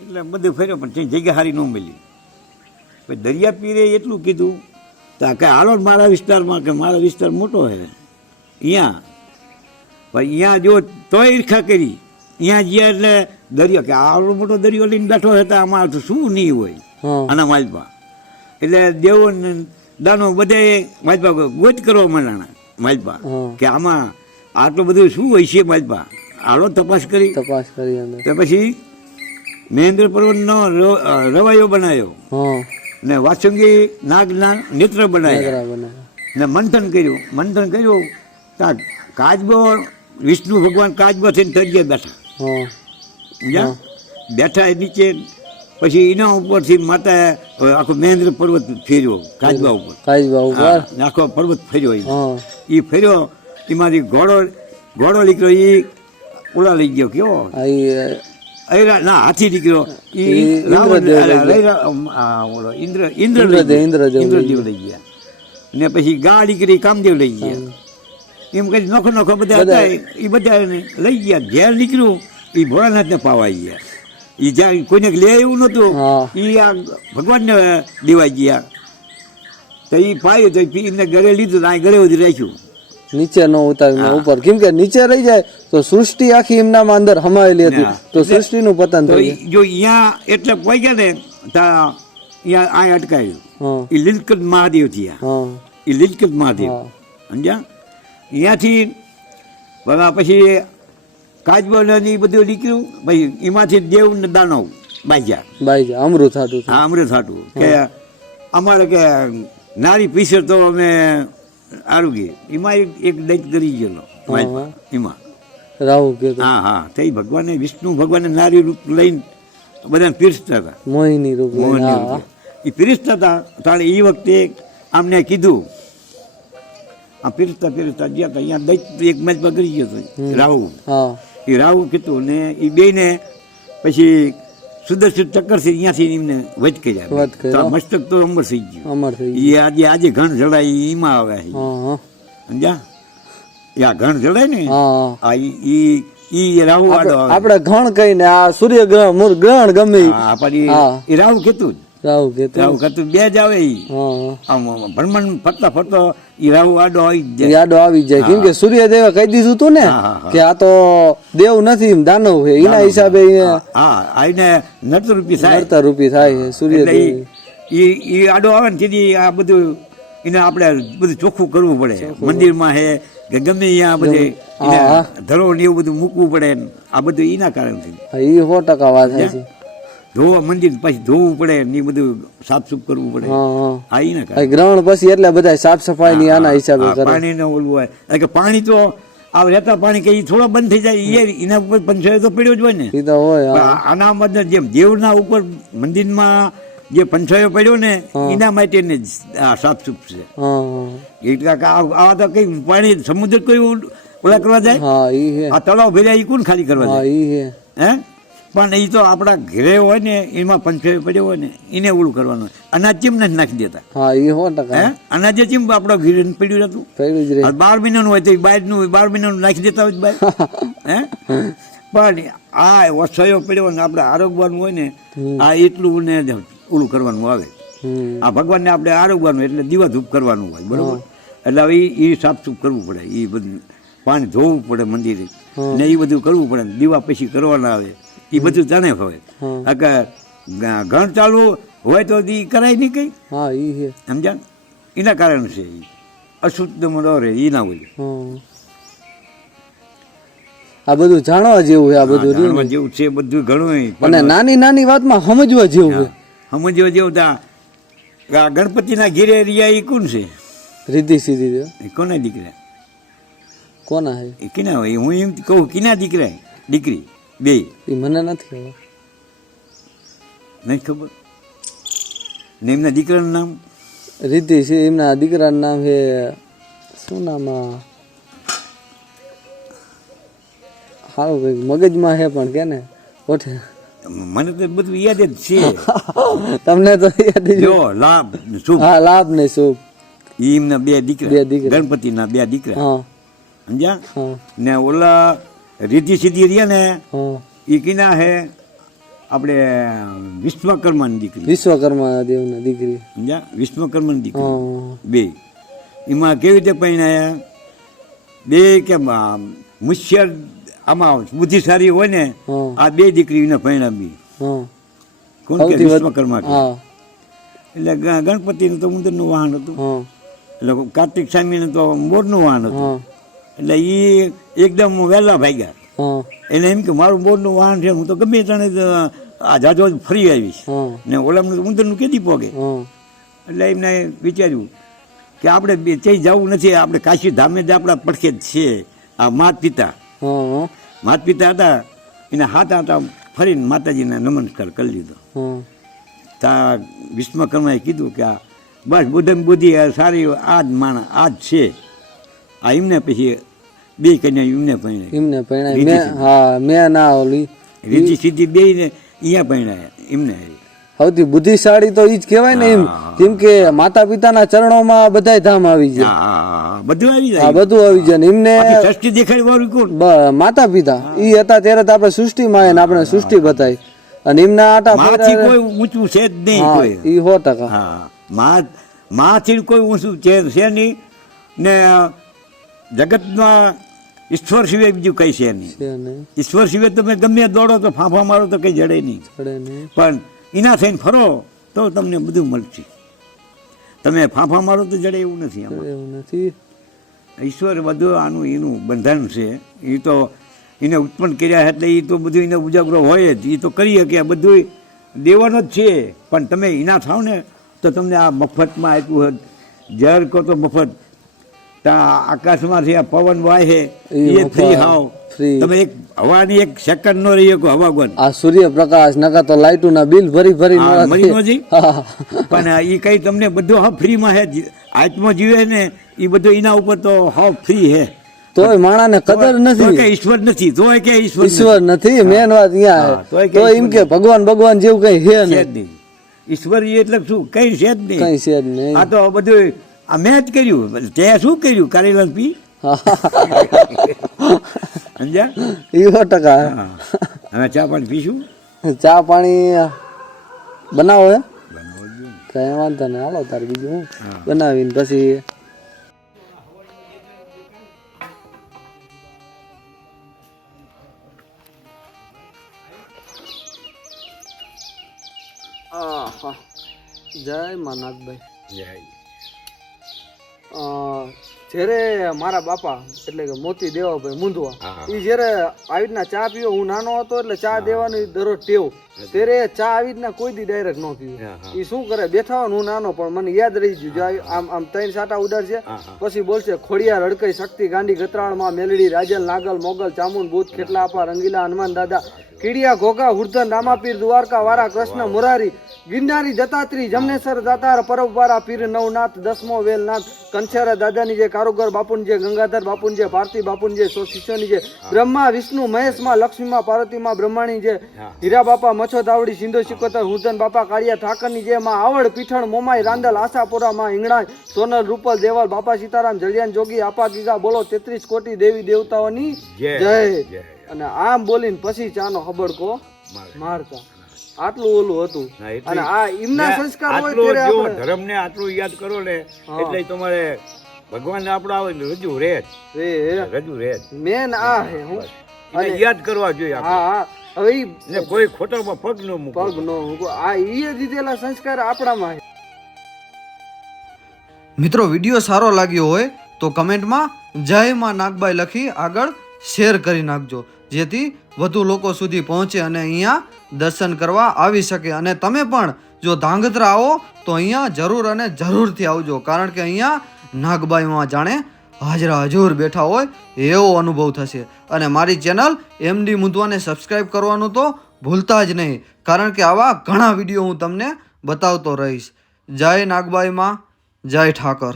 એટલે બધું ફર્યો પણ જગ્યા સારી ન મળી દરિયા પીરે એટલું કીધું તો કે હાલો મારા વિસ્તારમાં કે મારો વિસ્તાર મોટો છે અહીંયા પણ અહીંયા જો તોય ઈર્ખા કરી અહીંયા ગયા એટલે દરિયો કે આવડો મોટો દરિયો લઈને બેઠો હતા આમાં તો શું નહીં હોય આના માલપા એટલે દેવો દાનો બધે માલપા ગોચ કરવા માંડાણા માલપા કે આમાં આટલું બધું શું હોય છે બાજપા હાલો તપાસ કરી તપાસ કરી અંદર. તો પછી મહેન્દ્ર પર્વતનો રવાયો બનાવ્યો હા ને વાસુંગી નાગના નેત્ર બનાવ્યા નગરા બનાવ્યા. ને મંથન કર્યું ત્યાં કાચબો વિષ્ણુ ભગવાન કાચબો થઈને તળિયે બેઠા હા સમજ્યા? બેઠા એ નીચે પછી એના ઉપરથી માતા આખો મહેન્દ્ર પર્વત ફેર્યો કાચબા ઉપર કાચબા ઉપર. હા, આખો પર્વત ફેર્યો હા એ ફેર્યો એમાંથી ઘોડો નીકળ્યો એ ઓલા લઈ ગયો કેવો આ ઈ, ના હાથી નીકળ્યો એ ઇન્દ્રદેવ લઈ ગયા ને પછી ગા નીકળી કામદેવ લઈ ગયા એમ કરી નોખો બધા હતા એ બધા લઈ ગયા ઘેર નીકળ્યું એ ભોળાનાથને પાવાઈ ગયા એ જ્યાં કોઈને લે એવું નહોતું હા. એ આ ભગવાનને દેવાઈ ગયા તો એ પાયું તો એમને ઘરે લીધું આ ઘરે સુધી રાખ્યું નીચે ન ઉતારીને ઉપર, કેમ કે નીચે રહી જાય તો સૃષ્ટિ આખી એમનામાં અંદર હમાયેલી હતી, હા. તો સૃષ્ટિનું પતન તો થઈ ઈ જો અહીંયા એટલે પહોંચી ગયા ને ત્યાં અહીંયા આ અટકાયું જાય. એ લીલકંઠ મહાદેવ થયા હા એ લીલકંઠ મહાદેવ હા સમજ્યા અહીંયાથી બરાબર પછી કાચબો ને એ બધું નીકળ્યું પછી એમાંથી દેવ ને દાનવ બાજ્યા બાઈ જાય અમૃત હાટું. આ અમૃત હાટું કે અમારે કે નારી પીસર તો અમે આરોગ્ય એમાં એક દૈત કરી ગયેલો હા. એમાં રાહુ કે હા તો એ ભગવાને વિષ્ણુ ભગવાને નારી રૂપ લઈને બધાને પીરસતા હતા મોહિની રૂપ લઈને. મોહનની હા રૂપે. એ પીરસતા હતા તાણે એ વખતે આમને કીધું આ પીરસતા ગયા હતા અહીંયા દૈત એક મેચ પર કરી ગયો હતો રાહુ હા એ રાહુ કીધું ને એ બેને પછી સુદર્શન ચક્કરથી અહીંયાથી એમને વચ કર્યા વધ કર્યા. તો આ મસ્તક તો અમર થઈ ગયું અમર થઈ ગયું. એ આજે ઘણ જડાય એમાં આવે છે હા હા સમજ્યા એ આ ઘણ જડાય ને હા આ ઈ રાહુ આડો આવે આપણે ઘણ કહીને આ સૂર્યગ્રહણ ગ્રહણ ગમે ઈ. હા પણ હા. એ રાહુ કીધું રાહુ કે રાહુ કીધું બે જ આવે ઈ હા આમ ભ્રમણ ફરતો ઈ રાહુ આડો આવી જ જાય યાદો આવી જાય, કેમ કે સૂર્યદેવે કહી દીધું તું ને હા, હા. કે આ તો દેવ નથી દાનવ છે, એના હિસાબે હા આઈને નર્તરૂપી થાય નડતર રૂપી થાય છે એટલે સૂર્યદેવ. ઈ આડો આવે ને તેથી આ બધું એને આપણે બધું ચોખ્ખું કરવું પડે મંદિરમાં હે કે ગમે અહીંયા બધે એને હા. ધરો ને એવું બધું મૂકવું પડે ને આ બધું એના કારણથી એ 100% વાત થાય છે. ધોવા મંદિર પછી ધોવું પડે ને એ બધું સાફ કરવું પડે હા હા આ એના આ કારણે ગ્રહણ પછી એટલે બધા સાફ સફાઈ ની આના હિસાબે હા, કરે. પાણી ને ઓલું હોય કારણ કે પાણી તો આ રહેતા પાણી કે ઈ થોડો બંધ થઈ જાય એના ઉપર પંચાયત તો પડ્યો જ હોય ને એ તો હોય. પણ હા આના મતલબ જેમ દેવના ઉપર મંદિરમાં જે પંચાયો પડ્યો ને એના માટે ને જ આ સાફસૂફ છે હા હા. એટલે કે આવા તો કઈ પાણી સમુદ્ર કોઈ ઓલા કરવા જાય હા ઈ હે. આ તળાવ ભર્યા એ કોણ ખાલી કરવા હા જાય ઈ હે. હે પણ એ તો આપણા ઘરે હોય ને એમાં પંચાયો પડ્યો હોય ને એને ઓલું કરવાનું અનાજ ચીમ નથી નાખી દેતા હા ઈ 100% હે અનાજે ચીમ આપણા ઘરે પડ્યું હતું પડ્યું જ રહે. 12 મહિનાનું હોય તો એ બહારનું 12 મહિનાનું નાખી દેતા હોય બહાર હે પણ આ વસાયો પડ્યો ને આપણે આરોગવાનું હોય ને આ એટલું ને ઓલું કરવાનું આવે હમ. આ ભગવાનને આપણે આરોગવાનું એટલે દીવા ધૂપ કરવાનું હોય બરોબર એટલે હવે એ સાફસૂફ કરવું પડે એ બધું પાણી ધોવું પડે મંદિરે ને એ બધું કરવું પડે દીવા પછી કરવાના આવે એ બધું જાણે હોય અગર ઘણ ચાલુ હોય તો એ કરાય નહીં કઈ હા ઈ હે. સમજ્યા એના કારણ છે ઈ. અશુદ્ધ ન રહે એ ના હોય હા. આ બધું જાણવા જેવું છે આ બધું રહ્યું જાણવા ને. જેવું છે બધું ઘણું અને નાની નાની વાતમાં સમજવા જેવું છે. સમજવા જેવું તા આ ગણપતિના ઘેરે રહ્યા એ કોણ છે રીધી સીધી છે. એ કોના દીકરા કોના હે એ કિના હોય હું એમ કહું કિના દીકરા દીકરી બે એ મને નથી ખબર. નહીં ખબર ને એમના દીકરાનું નામ રીતિ છે, એમના દીકરાનું નામ છે શું નામ સારું કંઈક મગજમાં છે પણ કે ને ઓઠે મને તો બધું યાદ જ છે તમને તો યાદ જ જો લાભ શુભ હા લાભ ને શુભ. એ એમના બે બે દીકરા દીકરા. ગણપતિના બે દીકરા હા સમજ્યા હા ને ઓલા રીતિ સીધી રહ્યા ને હા. એ કિના હે આપણે વિશ્વકર્માની દીકરી વિશ્વકર્મા દેવના દીકરી. સમજ્યા વિશ્વકર્માની દીકરી હા બે એમાં કેવી રીતે પહેણાયા બે કે મુશ્યર આમાં બુદ્ધિશાળી હોય ને હા આ બે દીકરીને પહેણાવી હા કોણ કે સૌથી વિશ્વકર્મા કે હા એટલે ગણપતિનું તો ઉંદરનું વાહન હતું હા એટલે કાર્તિક સ્વામીનું તો મોરનું વાહન હતું હા એટલે એ એકદમ વહેલા ભાગ્યા. હા એને એમ કે મારું બોરનું વાહન છે, હું તો ગમે તને આ જાજો ફરી આવીશ હા ને ઓલામનું ઉંદરનું કેદી પોગે. હા એટલે એમને વિચાર્યું કે આપણે બે ક્યાંય જવું નથી, આપણે કાશી ધામે જ આપણા પડખે જ છે. આ માત પિતા હતા એને હાથ આટા ફરીને માતાજીને નમસ્કાર કરી લીધો. ત્યાં વિશ્વકર્માએ કીધું કે આ બસ બુદ્ધિ સારી આ જ માણસ આ જ છે. આ એમને પછી બે કન્યા એમને પરણાય રીતિ સીધી બે ને અહીંયા પરણાયા એમને. સૌથી બુદ્ધિશાળી તો ઈ જ કહેવાય ને, એમ કેમ કે માતા પિતાના ચરણોમાં બધાય ધામ આવી જાય, બધું આવી જાય, બધું આવી જાય ને એમને સૃષ્ટિ દેખાડી વાળું કોણ? માતા પિતા ઈ હતા ત્યારે તો આપણે સૃષ્ટિમાં આવીને આપણે સૃષ્ટિ બતાવી અને એમના આટા માથી કોઈ ઊંચું છે જ નહીં કોઈ. ઈ 100%. હા માથી કોઈ ઊંચું છે નહીં ને જગતમાં ઈશ્વર સિવાય બીજું કઈ છે નહીં. ઈશ્વર સિવાય તમે ગમે દોડો તો ફાંફા મારો તો કઈ જડે નહીં, પણ એના થઈને ફરો તો તમને બધું મળશે. તમે ફાંફા મારો તો જડે એવું નથી. ઈશ્વર બધું આનું એનું બંધન છે. એ તો એને ઉત્પન્ન કર્યા એટલે એ તો બધું એને ઉજાગરો હોય જ, એ તો કરી શકે, બધું દેવાનો જ છે. પણ તમે એના થાવ ને તો તમને આ મફતમાં આપ્યું હોત. જર કહો તો મફત, ત્યાં આકાશમાંથી આ પવન વાય એ ફ્રી હાવ. તમે એક હવાની એક સેકન્ડ નો રહી શકો હવા ગોન. આ સૂર્યપ્રકાશ નકા તો લાઈટો ના બિલ ભરી મરી નો જઈ. પણ એ કઈ તમને બધું હા ફ્રીમાં હે. આત્મા જીવે ને એ બધું એના ઉપર તો હાવ ફ્રી હે. તોય માણાને કદર નથી, કે ઈશ્વર નથી, તોય કે ઈશ્વર નથી. મેન વાત અહીંયા તો એમ કે ભગવાન જેવું કઈ હે નહીં. ઈશ્વર એટલે શું? કઈ છે જ નહીં, કઈ છે જ નહીં. આ તો બધું આ મેં જ કર્યું. તે શું કર્યું? કારેલા પી સમજ્યા? 100%. હવે ચા પાણી પીશું. ચા પાણી બનાવો હે? કઈ વાંધો નહીં, હાલો તાર બીજું હું બનાવીને પછી જય માં નાગભાઈ. જ્યારે મારા બાપા એટલે કે મોતી દેવાભાઈ મુંદવા એ જયારે આવી રીતના ચા પીવો, હું નાનો હતો એટલે ચા દેવાની દરરોજ ટેવ, ત્યારે ચા આવી રીતના કોઈ દી ડાયરેક્ટ ન પીવે. એ શું કરે, બેઠા હોય હું નાનો પણ મને યાદ રહી ગયું. આમ 3 સાટા ઉડાડશે, પછી બોલશે ખોડિયાર હડકઈ શક્તિ ગાંડી ગતરાળમાં મેલડી રાજલ નાગલ મોગલ ચામુંડ ભૂત ખેટલા આપા રંગીલા હનુમાન દાદા કીડિયા ઘોઘા હુરધન રામાપીર દ્વારકા વારા કૃષ્ણ મુરારી ગિરનારી દત્તાત્રી જમનેશ્વર દાતાર પરબવારા પીર નવનાથ દસમો વેલનાથ કંછેરા દાદાની જે કારુગર બાપુની જે ગંગાધર બાપુની જે ભારતી બાપુની જે શિષ્યોની જે બ્રહ્મા વિષ્ણુ મહેશમાં લક્ષ્મીમાં પાર્વતીમાં બ્રહ્માણી જે હીરા બાપા મચ્છો દાવડી સિંધો સિકોતર હુરધન બાપા કાળિયા ઠાકરની જે માં આવડ પીઠણ મોમાઈ રાંદલ આશાપુરા માં હિંગળાઈ સોનલ રૂપલ દેવલ બાપા સીતારામ જલિયાન જોગી આપા ગીગા બોલો 33 કોટી દેવી દેવતાઓની જય. અને આમ બોલીને પછી ચાનો હબડકો મારતા. આટલું ઓલું હતું. અને આ એમના સંસ્કાર હોય ત્યારે આપણે ધર્મને આટલું યાદ કરો ને એટલે તમારે ભગવાન આપડા આવે ને રજૂ રહે મેન આ હે હું અને યાદ કરવા જોઈએ. હા હવે કોઈ ખોટામાં પગ ન મૂકો. આ ઈ દીધેલા સંસ્કાર આપણામાં. મિત્રો વિડીયો સારો લાગ્યો હોય તો કમેન્ટમાં જય માં નાગબાઈ લખી આગળ શેર કરી નાખજો, જેથી વધુ લોકો સુધી પહોંચે અને અહીંયા દર્શન કરવા આવી શકે. અને તમે પણ જો ધાંગધ્રા આવો તો અહીંયા જરૂર અને જરૂરથી આવજો, કારણ કે અહીંયા નાગબાઈમાં જાણે હાજરા હજુર બેઠા હોય એવો અનુભવ થશે. અને મારી ચેનલ MD મુંદવાને સબસ્ક્રાઈબ કરવાનું તો ભૂલતા જ નહીં, કારણ કે આવા ઘણા વિડીયો હું તમને બતાવતો રહીશ. જય નાગબાઈમાં, જય ઠાકર.